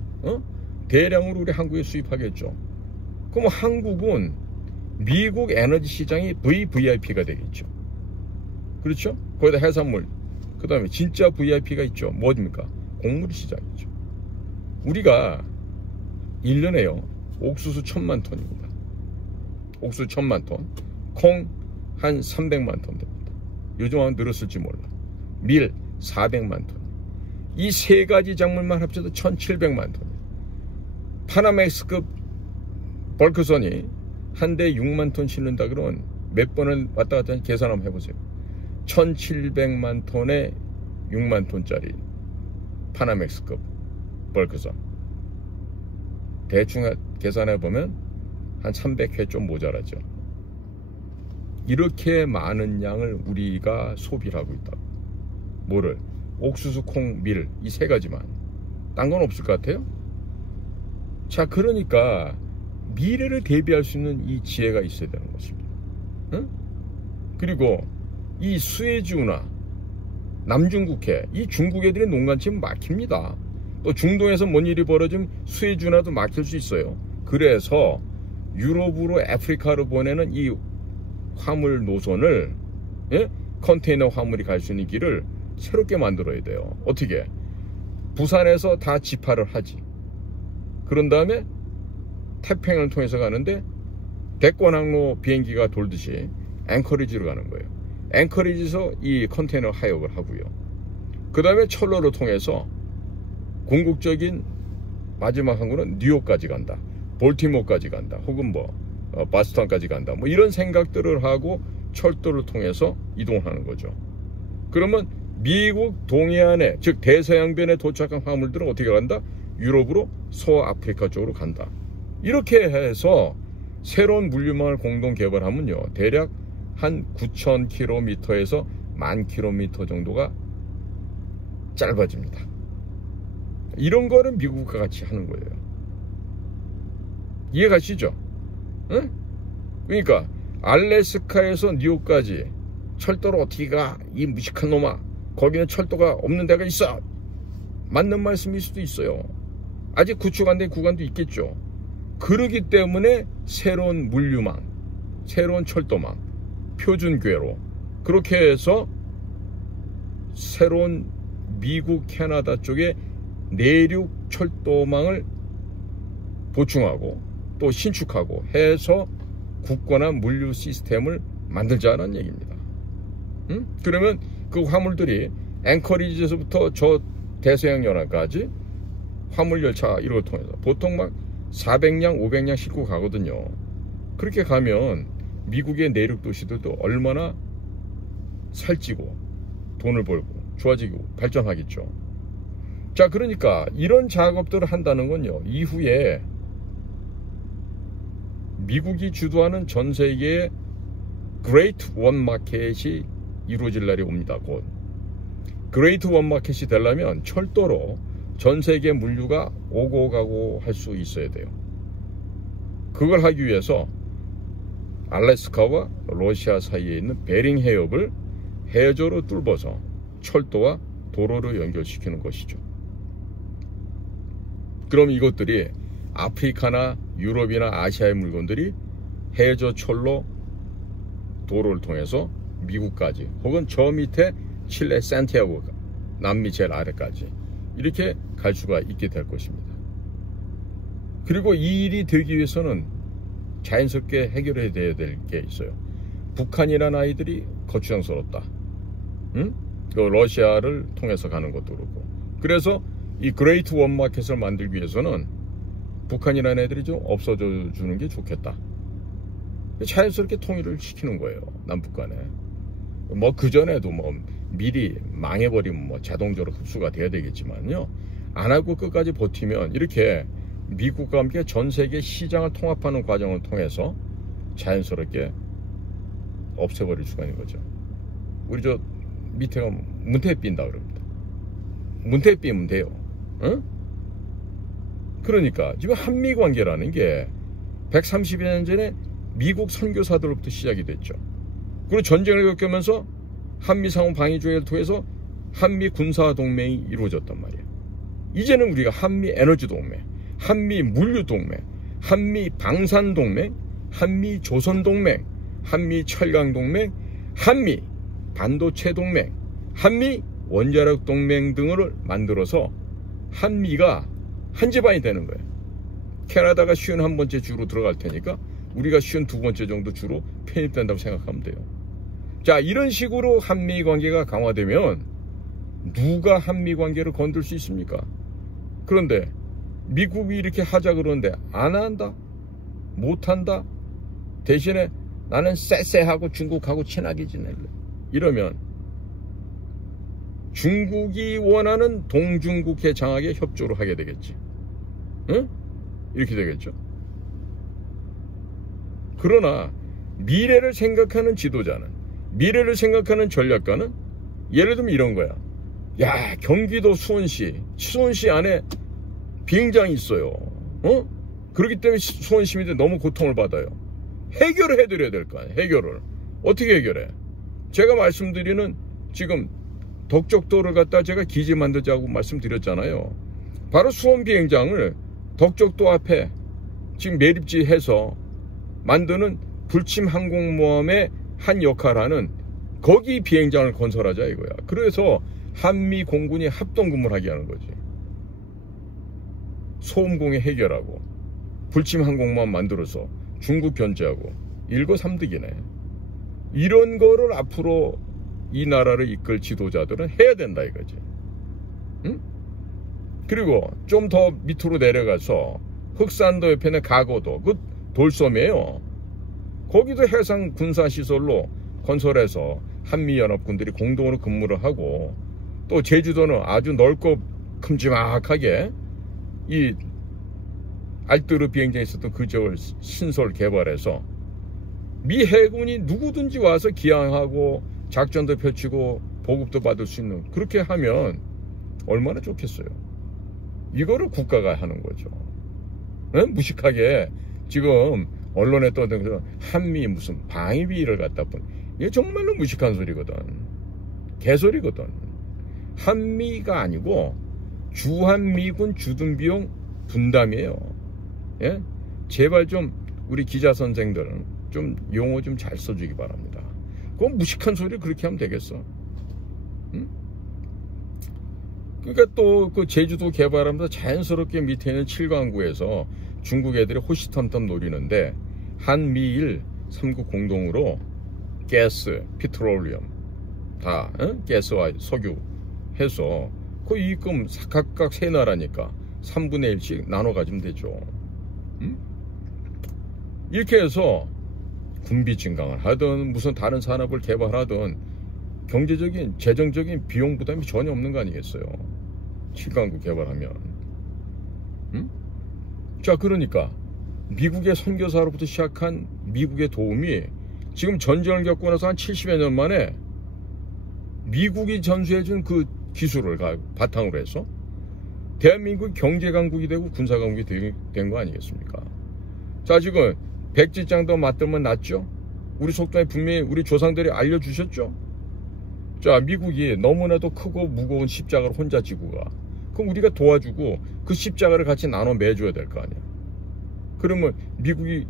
대량으로 우리 한국에 수입하겠죠. 그럼 한국은 미국 에너지 시장이 VVIP가 되겠죠. 그렇죠? 거기다 해산물, 그 다음에 진짜 VIP가 있죠. 뭐입니까? 곡물 시장이죠. 우리가 1년에요 옥수수 1000만 톤입니다. 옥수수 1000만 톤, 콩 한 300만 톤 됩니다. 요즘 아마 늘었을지 몰라. 밀 400만 톤. 이 세 가지 작물만 합쳐도 1700만 톤. 파나맥스급 벌크선이 한 대 6만 톤 실는다 그러면 몇 번을 왔다 갔다 계산 한번 해보세요. 1700만 톤의 6만 톤짜리 파나맥스급 벌크선. 대충 계산해보면 한 300회 좀 모자라죠. 이렇게 많은 양을 우리가 소비를 하고 있다. 뭐를? 옥수수, 콩, 밀, 이 세 가지만. 딴 건 없을 것 같아요? 자, 그러니까 미래를 대비할 수 있는 이 지혜가 있어야 되는 것입니다. 응? 그리고 이 수에즈운하, 남중국해, 이 중국 애들의 농간지는 막힙니다. 또 중동에서 뭔 일이 벌어지면 수에즈운하도 막힐 수 있어요. 그래서 유럽으로 아프리카로 보내는 이 화물 노선을, 예? 컨테이너 화물이 갈 수 있는 길을 새롭게 만들어야 돼요. 어떻게? 부산에서 다 지파를 하지. 그런 다음에 태평양을 통해서 가는데 대권항로 비행기가 돌듯이 앵커리지로 가는 거예요. 앵커리지에서 이 컨테이너 하역을 하고요. 그 다음에 철로를 통해서 궁극적인 마지막 항구는 뉴욕까지 간다. 볼티모어까지 간다. 혹은 바스턴까지 간다. 이런 생각들을 하고 철도를 통해서 이동하는 거죠. 그러면 미국 동해안에, 즉 대서양변에 도착한 화물들은 어떻게 간다? 유럽으로 서아프리카 쪽으로 간다. 이렇게 해서 새로운 물류망을 공동 개발하면요, 대략 한 9,000km에서 10,000km 정도가 짧아집니다. 이런 거를 미국과 같이 하는 거예요. 이해가시죠? 응? 그러니까 알래스카에서 뉴욕까지 철도로 어떻게 가? 이 무식한 놈아. 거기는 철도가 없는 데가 있어. 맞는 말씀일 수도 있어요. 아직 구축 안 된 구간도 있겠죠. 그러기 때문에 새로운 물류망, 새로운 철도망, 표준궤로, 그렇게 해서 새로운 미국, 캐나다 쪽에 내륙 철도망을 보충하고 또 신축하고 해서 굳건한 물류 시스템을 만들자는 얘기입니다. 응? 그러면 그 화물들이 앵커리지에서부터 저 대서양 연안까지 화물열차 이런 걸 통해서 보통 막 400량, 500량 싣고 가거든요. 그렇게 가면 미국의 내륙 도시들도 얼마나 살찌고 돈을 벌고 좋아지고 발전하겠죠. 자, 그러니까 이런 작업들을 한다는 건요, 이후에 미국이 주도하는 전 세계의 그레이트 원마켓이 이루어질 날이 옵니다. 곧. 그레이트 원마켓이 되려면 철도로 전 세계 물류가 오고 가고 할 수 있어야 돼요. 그걸 하기 위해서 알래스카와 러시아 사이에 있는 베링 해협을 해저로 뚫어서 철도와 도로를 연결시키는 것이죠. 그럼 이것들이 아프리카나 유럽이나 아시아의 물건들이 해저 철로 도로를 통해서 미국까지 혹은 저 밑에 칠레 산티아고, 남미 제일 아래까지 이렇게 갈 수가 있게 될 것입니다. 그리고 이 일이 되기 위해서는 자연스럽게 해결해야 될 게 있어요. 북한이라는 아이들이 거추장스럽다. 응? 그 러시아를 통해서 가는 것도 그렇고. 그래서 이 그레이트 원마켓을 만들기 위해서는 북한이라는 애들이 좀 없어져 주는 게 좋겠다. 자연스럽게 통일을 시키는 거예요, 남북 간에. 그전에도 미리 망해버리면 자동적으로 흡수가 돼야 되겠지만요, 안 하고 끝까지 버티면 이렇게 미국과 함께 전 세계 시장을 통합하는 과정을 통해서 자연스럽게 없애버릴 수가 있는 거죠. 우리 저 밑에가 문태 삔다 그럽니다. 문태 삐면 돼요. 응? 그러니까 지금 한미 관계라는 게 130여 년 전에 미국 선교사들로부터 시작이 됐죠. 그리고 전쟁을 겪으면서 한미 상호 방위 조약을 통해서 한미 군사 동맹이 이루어졌단 말이에요. 이제는 우리가 한미 에너지 동맹, 한미 물류 동맹, 한미 방산 동맹, 한미 조선 동맹, 한미 철강 동맹, 한미 반도체 동맹, 한미 원자력 동맹 등을 만들어서 한미가 한 집안이 되는 거예요. 캐나다가 51번째 주로 들어갈 테니까 우리가 52번째 정도 주로 편입된다고 생각하면 돼요. 자, 이런 식으로 한미 관계가 강화되면 누가 한미 관계를 건들 수 있습니까? 그런데 미국이 이렇게 하자 그러는데 안 한다? 못한다? 대신에 나는 쎄쎄하고 중국하고 친하게 지낼래. 이러면 중국이 원하는 동중국해 장악에 협조를 하게 되겠지. 응? 이렇게 되겠죠. 그러나 미래를 생각하는 지도자는, 미래를 생각하는 전략가는 예를 들면 이런 거야. 야, 경기도 수원시 안에 비행장이 있어요. 그렇기 때문에 수원 시민들이 너무 고통을 받아요. 해결을 해드려야 될 거 아니에요. 해결을. 어떻게 해결해? 제가 말씀드리는 지금 덕적도를 갖다 제가 기지 만들자고 말씀드렸잖아요. 바로 수원 비행장을 덕적도 앞에 지금 매립지해서 만드는 불침 항공모함의 한 역할하는 거기 비행장을 건설하자 이거야. 그래서 한미 공군이 합동근무를 하게 하는 거지. 소음공해 해결하고 불침 항공모함 만들어서 중국 견제하고 일거삼득이네. 이런 거를 앞으로 이 나라를 이끌 지도자들은 해야 된다 이거지. 응? 그리고 좀 더 밑으로 내려가서 흑산도 옆에 있는 가고도 그 돌섬이에요. 거기도 해상 군사시설로 건설해서 한미연합군들이 공동으로 근무를 하고, 또 제주도는 아주 넓고 큼지막하게 이 알뜨르 비행장에 있었던 그 지역을 신설 개발해서 미 해군이 누구든지 와서 기항하고 작전도 펼치고 보급도 받을 수 있는, 그렇게 하면 얼마나 좋겠어요. 이거를 국가가 하는 거죠. 네? 무식하게 지금 언론에 떠든 한미 무슨 방위비를 갖다 본, 이게 정말로 무식한 소리거든. 개소리거든. 한미가 아니고 주한미군 주둔비용 분담이에요. 예? 제발 좀 우리 기자 선생들은 좀 용어 좀 잘 써주기 바랍니다. 그건 무식한 소리 그렇게 하면 되겠어? 응? 그러니까 또 그 제주도 개발하면서 자연스럽게 밑에 있는 칠강구에서 중국 애들이 호시탐탐 노리는데, 한미일 3국 공동으로 가스, 피트롤리엄 다 가스와 석유 해서 그 이익금 각각 세 나라니까 3분의 1씩 나눠 가지면 되죠. 응? 이렇게 해서 군비 증강을 하든 무슨 다른 산업을 개발하든 경제적인 재정적인 비용 부담이 전혀 없는 거 아니겠어요? 7강구 개발하면. 응? 자, 그러니까 미국의 선교사로부터 시작한 미국의 도움이 지금 전쟁을 겪고 나서 한 70여 년 만에 미국이 전수해준 그 기술을 바탕으로 해서 대한민국이 경제강국이 되고 군사강국이 된 거 아니겠습니까? 자, 지금 백지장도 맞들면 낫죠? 우리 속담에 분명히 우리 조상들이 알려주셨죠? 자, 미국이 너무나도 크고 무거운 십자가를 혼자 지고 가. 그럼 우리가 도와주고 그 십자가를 같이 나눠 매줘야 될 거 아니야. 그러면 미국이,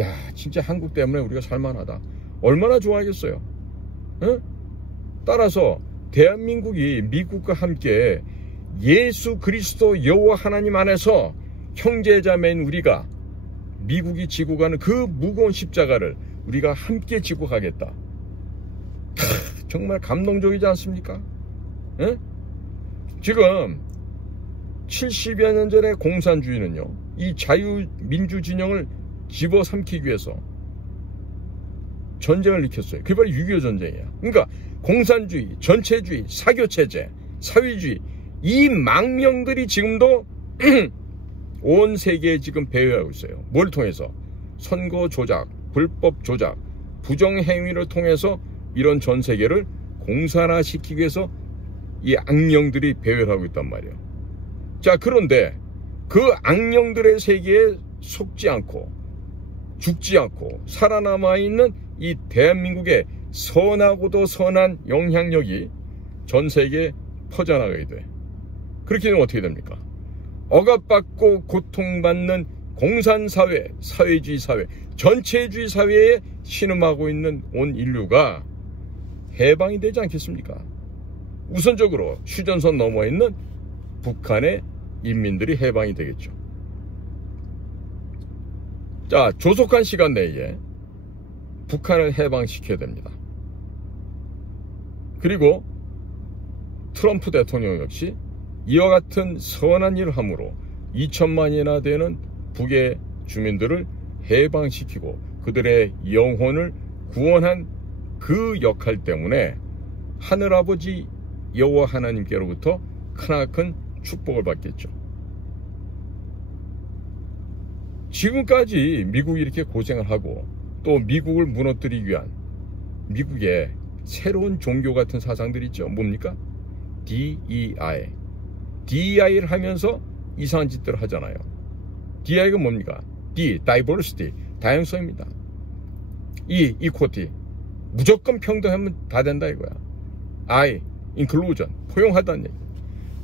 야, 진짜 한국 때문에 우리가 살만하다, 얼마나 좋아하겠어요? 응? 따라서 대한민국이 미국과 함께 예수 그리스도 여호와 하나님 안에서 형제자매인 우리가 미국이 지고 가는 그 무거운 십자가를 우리가 함께 지고 가겠다. 정말 감동적이지 않습니까? 에? 지금 70여 년 전에 공산주의는요, 이 자유민주 진영을 집어삼키기 위해서 전쟁을 일으켰어요. 그게 바로 6.25 전쟁이에요. 그러니까 공산주의, 전체주의, 사교체제, 사회주의, 이 망령들이 지금도 온 세계에 지금 배회하고 있어요. 뭘 통해서? 선거 조작, 불법 조작, 부정행위를 통해서 이런 전 세계를 공산화시키기 위해서 이 악령들이 배회를 하고 있단 말이에요. 자, 그런데 그 악령들의 세계에 속지 않고 죽지 않고 살아남아 있는 이 대한민국의 선하고도 선한 영향력이 전 세계에 퍼져나가게 돼. 그렇게 되면 어떻게 됩니까? 억압받고 고통받는 공산사회, 사회주의 사회, 전체주의 사회에 신음하고 있는 온 인류가 해방이 되지 않겠습니까? 우선적으로 휴전선 넘어 있는 북한의 인민들이 해방이 되겠죠. 자, 조속한 시간 내에 북한을 해방시켜야 됩니다. 그리고 트럼프 대통령 역시 이와 같은 선한 일을 함으로 2천만이나 되는 북의 주민들을 해방시키고 그들의 영혼을 구원한 그 역할 때문에 하늘아버지 여호와 하나님께로부터 크나큰 축복을 받겠죠. 지금까지 미국이 이렇게 고생을 하고 또 미국을 무너뜨리기 위한 미국의 새로운 종교 같은 사상들이 있죠. 뭡니까? DEI. DEI를 하면서 이상한 짓들을 하잖아요. DEI가 뭡니까? D, Diversity, 다양성입니다. E, Equality, 무조건 평등하면 다 된다 이거야. I, Inclusion, 포용하다는 얘기.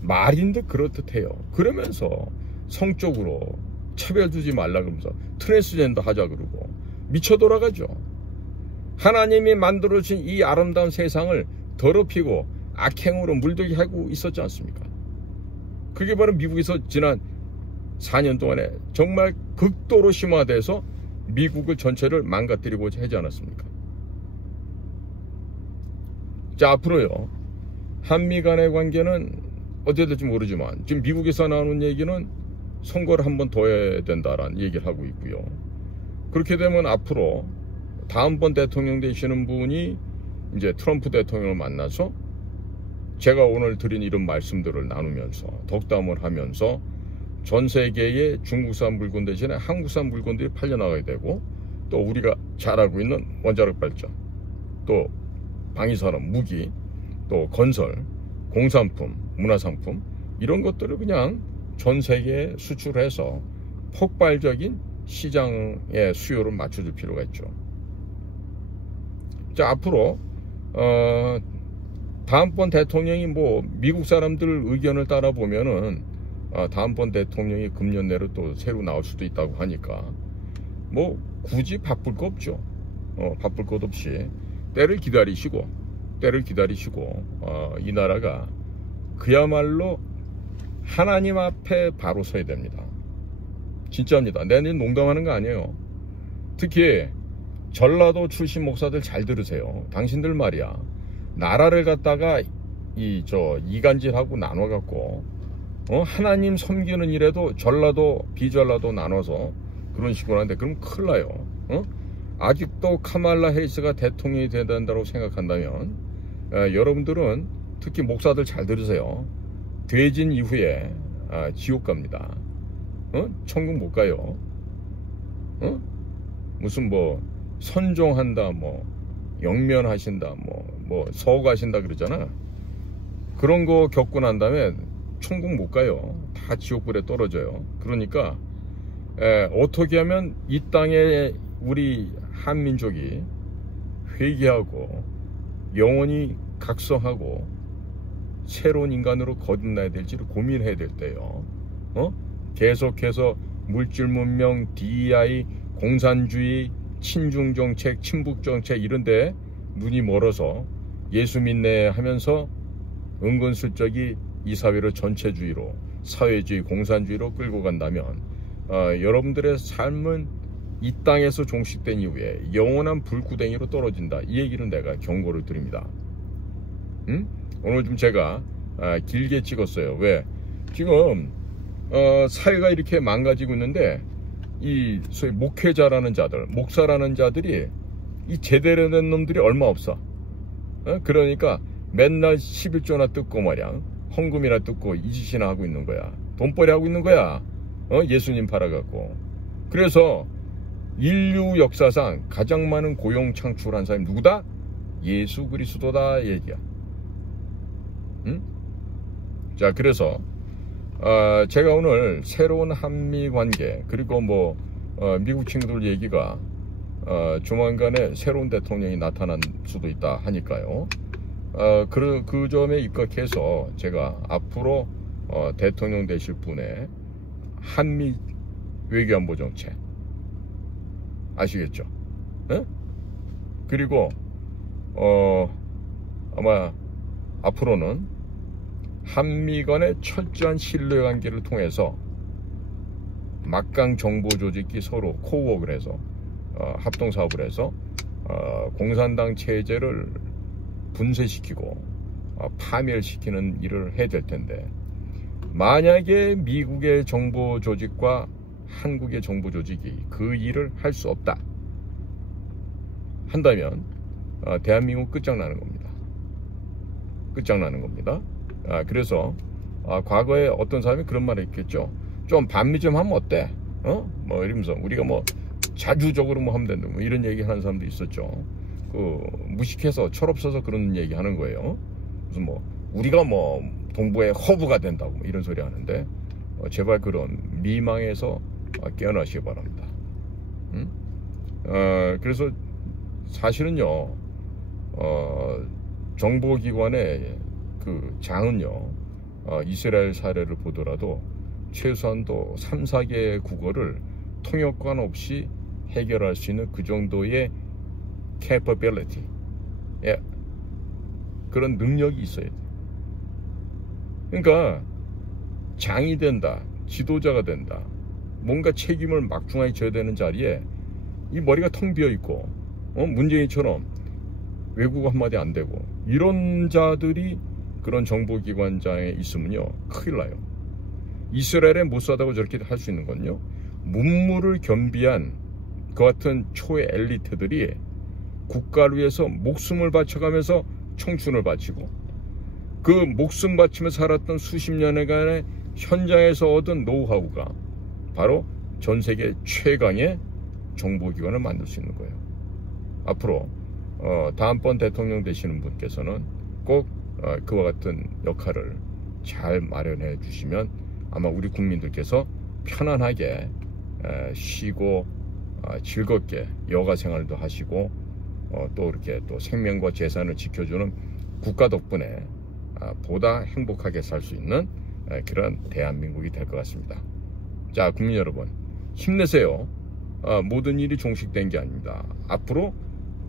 말인 듯 그렇듯해요. 그러면서 성적으로 차별 두지 말라 그러면서 트랜스젠더 하자 그러고 미쳐 돌아가죠. 하나님이 만들어주신 이 아름다운 세상을 더럽히고 악행으로 물들게 하고 있었지 않습니까? 그게 바로 미국에서 지난 4년 동안에 정말 극도로 심화돼서 미국을 전체를 망가뜨리고자 하지 않았습니까? 자, 앞으로요, 한미 간의 관계는 어떻게 될지 모르지만 지금 미국에서 나오는 얘기는 선거를 한 번 더 해야 된다라는 얘기를 하고 있고요. 그렇게 되면 앞으로 다음번 대통령 되시는 분이 이제 트럼프 대통령을 만나서 제가 오늘 드린 이런 말씀들을 나누면서 덕담을 하면서 전 세계의 중국산 물건 대신에 한국산 물건들이 팔려나가야 되고, 또 우리가 잘 알고 있는 원자력 발전, 또 방위산업, 무기, 또 건설, 공산품, 문화상품, 이런 것들을 그냥 전 세계에 수출해서 폭발적인 시장의 수요를 맞춰줄 필요가 있죠. 자, 앞으로 다음번 대통령이 뭐 미국 사람들 의견을 따라 보면은 다음번 대통령이 금년 내로 또 새로 나올 수도 있다고 하니까 뭐 굳이 바쁠 거 없죠. 바쁠 것 없이 때를 기다리시고 이 나라가 그야말로 하나님 앞에 바로 서야 됩니다. 진짜입니다. 내가 농담하는 거 아니에요. 특히 전라도 출신 목사들 잘 들으세요. 당신들 말이야, 나라를 갖다가 이간질하고 나눠갖고 하나님 섬기는 일에도 전라도 비전라도 나눠서 그런 식으로 하는데 그럼 큰일 나요. 아직도 카말라 해리스가 대통령이 돼야 된다고 생각한다면 여러분들은 특히 목사들 잘 들으세요. 돼진 이후에 지옥 갑니다. 천국 못 가요. 무슨 뭐 선종한다, 뭐 영면하신다, 뭐 서거하신다 그러잖아. 그런 거 겪고 난 다음에 천국 못 가요. 다 지옥불에 떨어져요. 그러니까 어떻게 하면 이 땅에 우리 한민족이 회개하고 영원히 각성하고 새로운 인간으로 거듭나야 될지를 고민해야 될 때요. 계속해서 물질 문명, DEI, 공산주의, 친중 정책, 친북 정책 이런데 눈이 멀어서 예수 믿네 하면서 은근슬쩍이 이 사회를 전체주의로, 사회주의, 공산주의로 끌고 간다면 여러분들의 삶은 이 땅에서 종식된 이후에 영원한 불구덩이로 떨어진다. 이 얘기는 내가 경고를 드립니다. 오늘 좀 제가 길게 찍었어요. 왜? 지금 사회가 이렇게 망가지고 있는데 이 소위 목회자라는 자들, 목사라는 자들이 이 제대로 된 놈들이 얼마 없어. 그러니까 맨날 11조나 뜯고 말이야, 헌금이나 뜯고 이 짓이나 하고 있는 거야. 돈벌이 하고 있는 거야. 예수님 팔아갖고. 그래서 인류 역사상 가장 많은 고용 창출한 사람이 누구다? 예수 그리스도다 얘기야. 자, 그래서 제가 오늘 새로운 한미 관계, 그리고 뭐 미국 친구들 얘기가 조만간에 새로운 대통령이 나타날 수도 있다 하니까요. 그 점에 입각해서 제가 앞으로 대통령 되실 분의 한미 외교안보 정책 아시겠죠? 네? 그리고 아마 앞으로는 한미 간의 철저한 신뢰관계를 통해서 막강 정보 조직이 서로 코워크를 해서 합동사업을 해서 공산당 체제를 분쇄시키고 파멸시키는 일을 해야 될 텐데, 만약에 미국의 정보 조직과 한국의 정보 조직이 그 일을 할 수 없다 한다면 대한민국 끝장나는 겁니다. 끝장나는 겁니다. 그래서 과거에 어떤 사람이 그런 말을 했겠죠. 좀 반미 좀 하면 어때? 뭐 이러면서 우리가 뭐 자주적으로 뭐 하면 된다, 뭐 이런 얘기 하는 사람도 있었죠. 무식해서 철없어서 그런 얘기 하는 거예요. 그래서 뭐 우리가 뭐 동부의 허브가 된다고 뭐 이런 소리 하는데, 제발 그런 미망에서 깨어나시기 바랍니다. 그래서 사실은요, 정보기관의 그 장은요, 이스라엘 사례를 보더라도 최소한도 3, 4개의 국어를 통역관 없이 해결할 수 있는 그 정도의 capability, 그런 능력이 있어야 돼. 그러니까 장이 된다, 지도자가 된다, 뭔가 책임을 막중하게 져야 되는 자리에 이 머리가 텅 비어 있고, 문재인처럼 외국어 한마디 안 되고 이런 자들이 그런 정보기관장에 있으면요, 큰일 나요. 이스라엘에 못 사다고 저렇게 할 수 있는 건요, 문무를 겸비한 그 같은 초의 엘리트들이 국가를 위해서 목숨을 바쳐가면서 청춘을 바치고, 그 목숨 바치며 살았던 수십 년간의 현장에서 얻은 노하우가 바로 전 세계 최강의 정보기관을 만들 수 있는 거예요. 앞으로 다음번 대통령 되시는 분께서는 꼭 그와 같은 역할을 잘 마련해 주시면 아마 우리 국민들께서 편안하게 쉬고 즐겁게 여가 생활도 하시고, 또 이렇게 또 생명과 재산을 지켜주는 국가 덕분에 보다 행복하게 살 수 있는 그런 대한민국이 될 것 같습니다. 자, 국민 여러분, 힘내세요. 모든 일이 종식된 게 아닙니다. 앞으로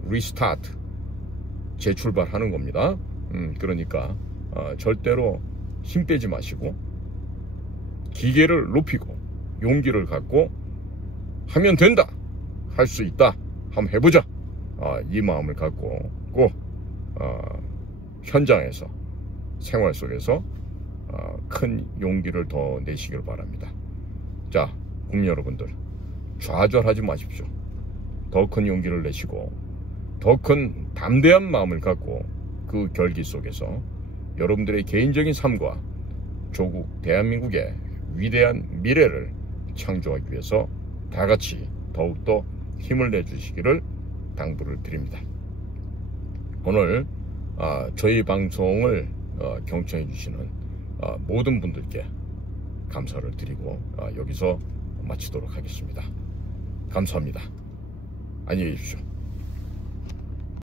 리스타트, 재출발하는 겁니다. 그러니까 절대로 힘 빼지 마시고 기계를 높이고 용기를 갖고 하면 된다, 할 수 있다, 한번 해보자, 이 마음을 갖고 꼭 현장에서, 생활 속에서 큰 용기를 더 내시길 바랍니다. 자, 국민 여러분들, 좌절하지 마십시오. 더 큰 용기를 내시고 더 큰 담대한 마음을 갖고 그 결기 속에서 여러분들의 개인적인 삶과 조국 대한민국의 위대한 미래를 창조하기 위해서 다 같이 더욱더 힘을 내주시기를 당부를 드립니다. 오늘 저희 방송을 경청해 주시는 모든 분들께 감사를 드리고 여기서 마치도록 하겠습니다. 감사합니다. 안녕히 계십시오.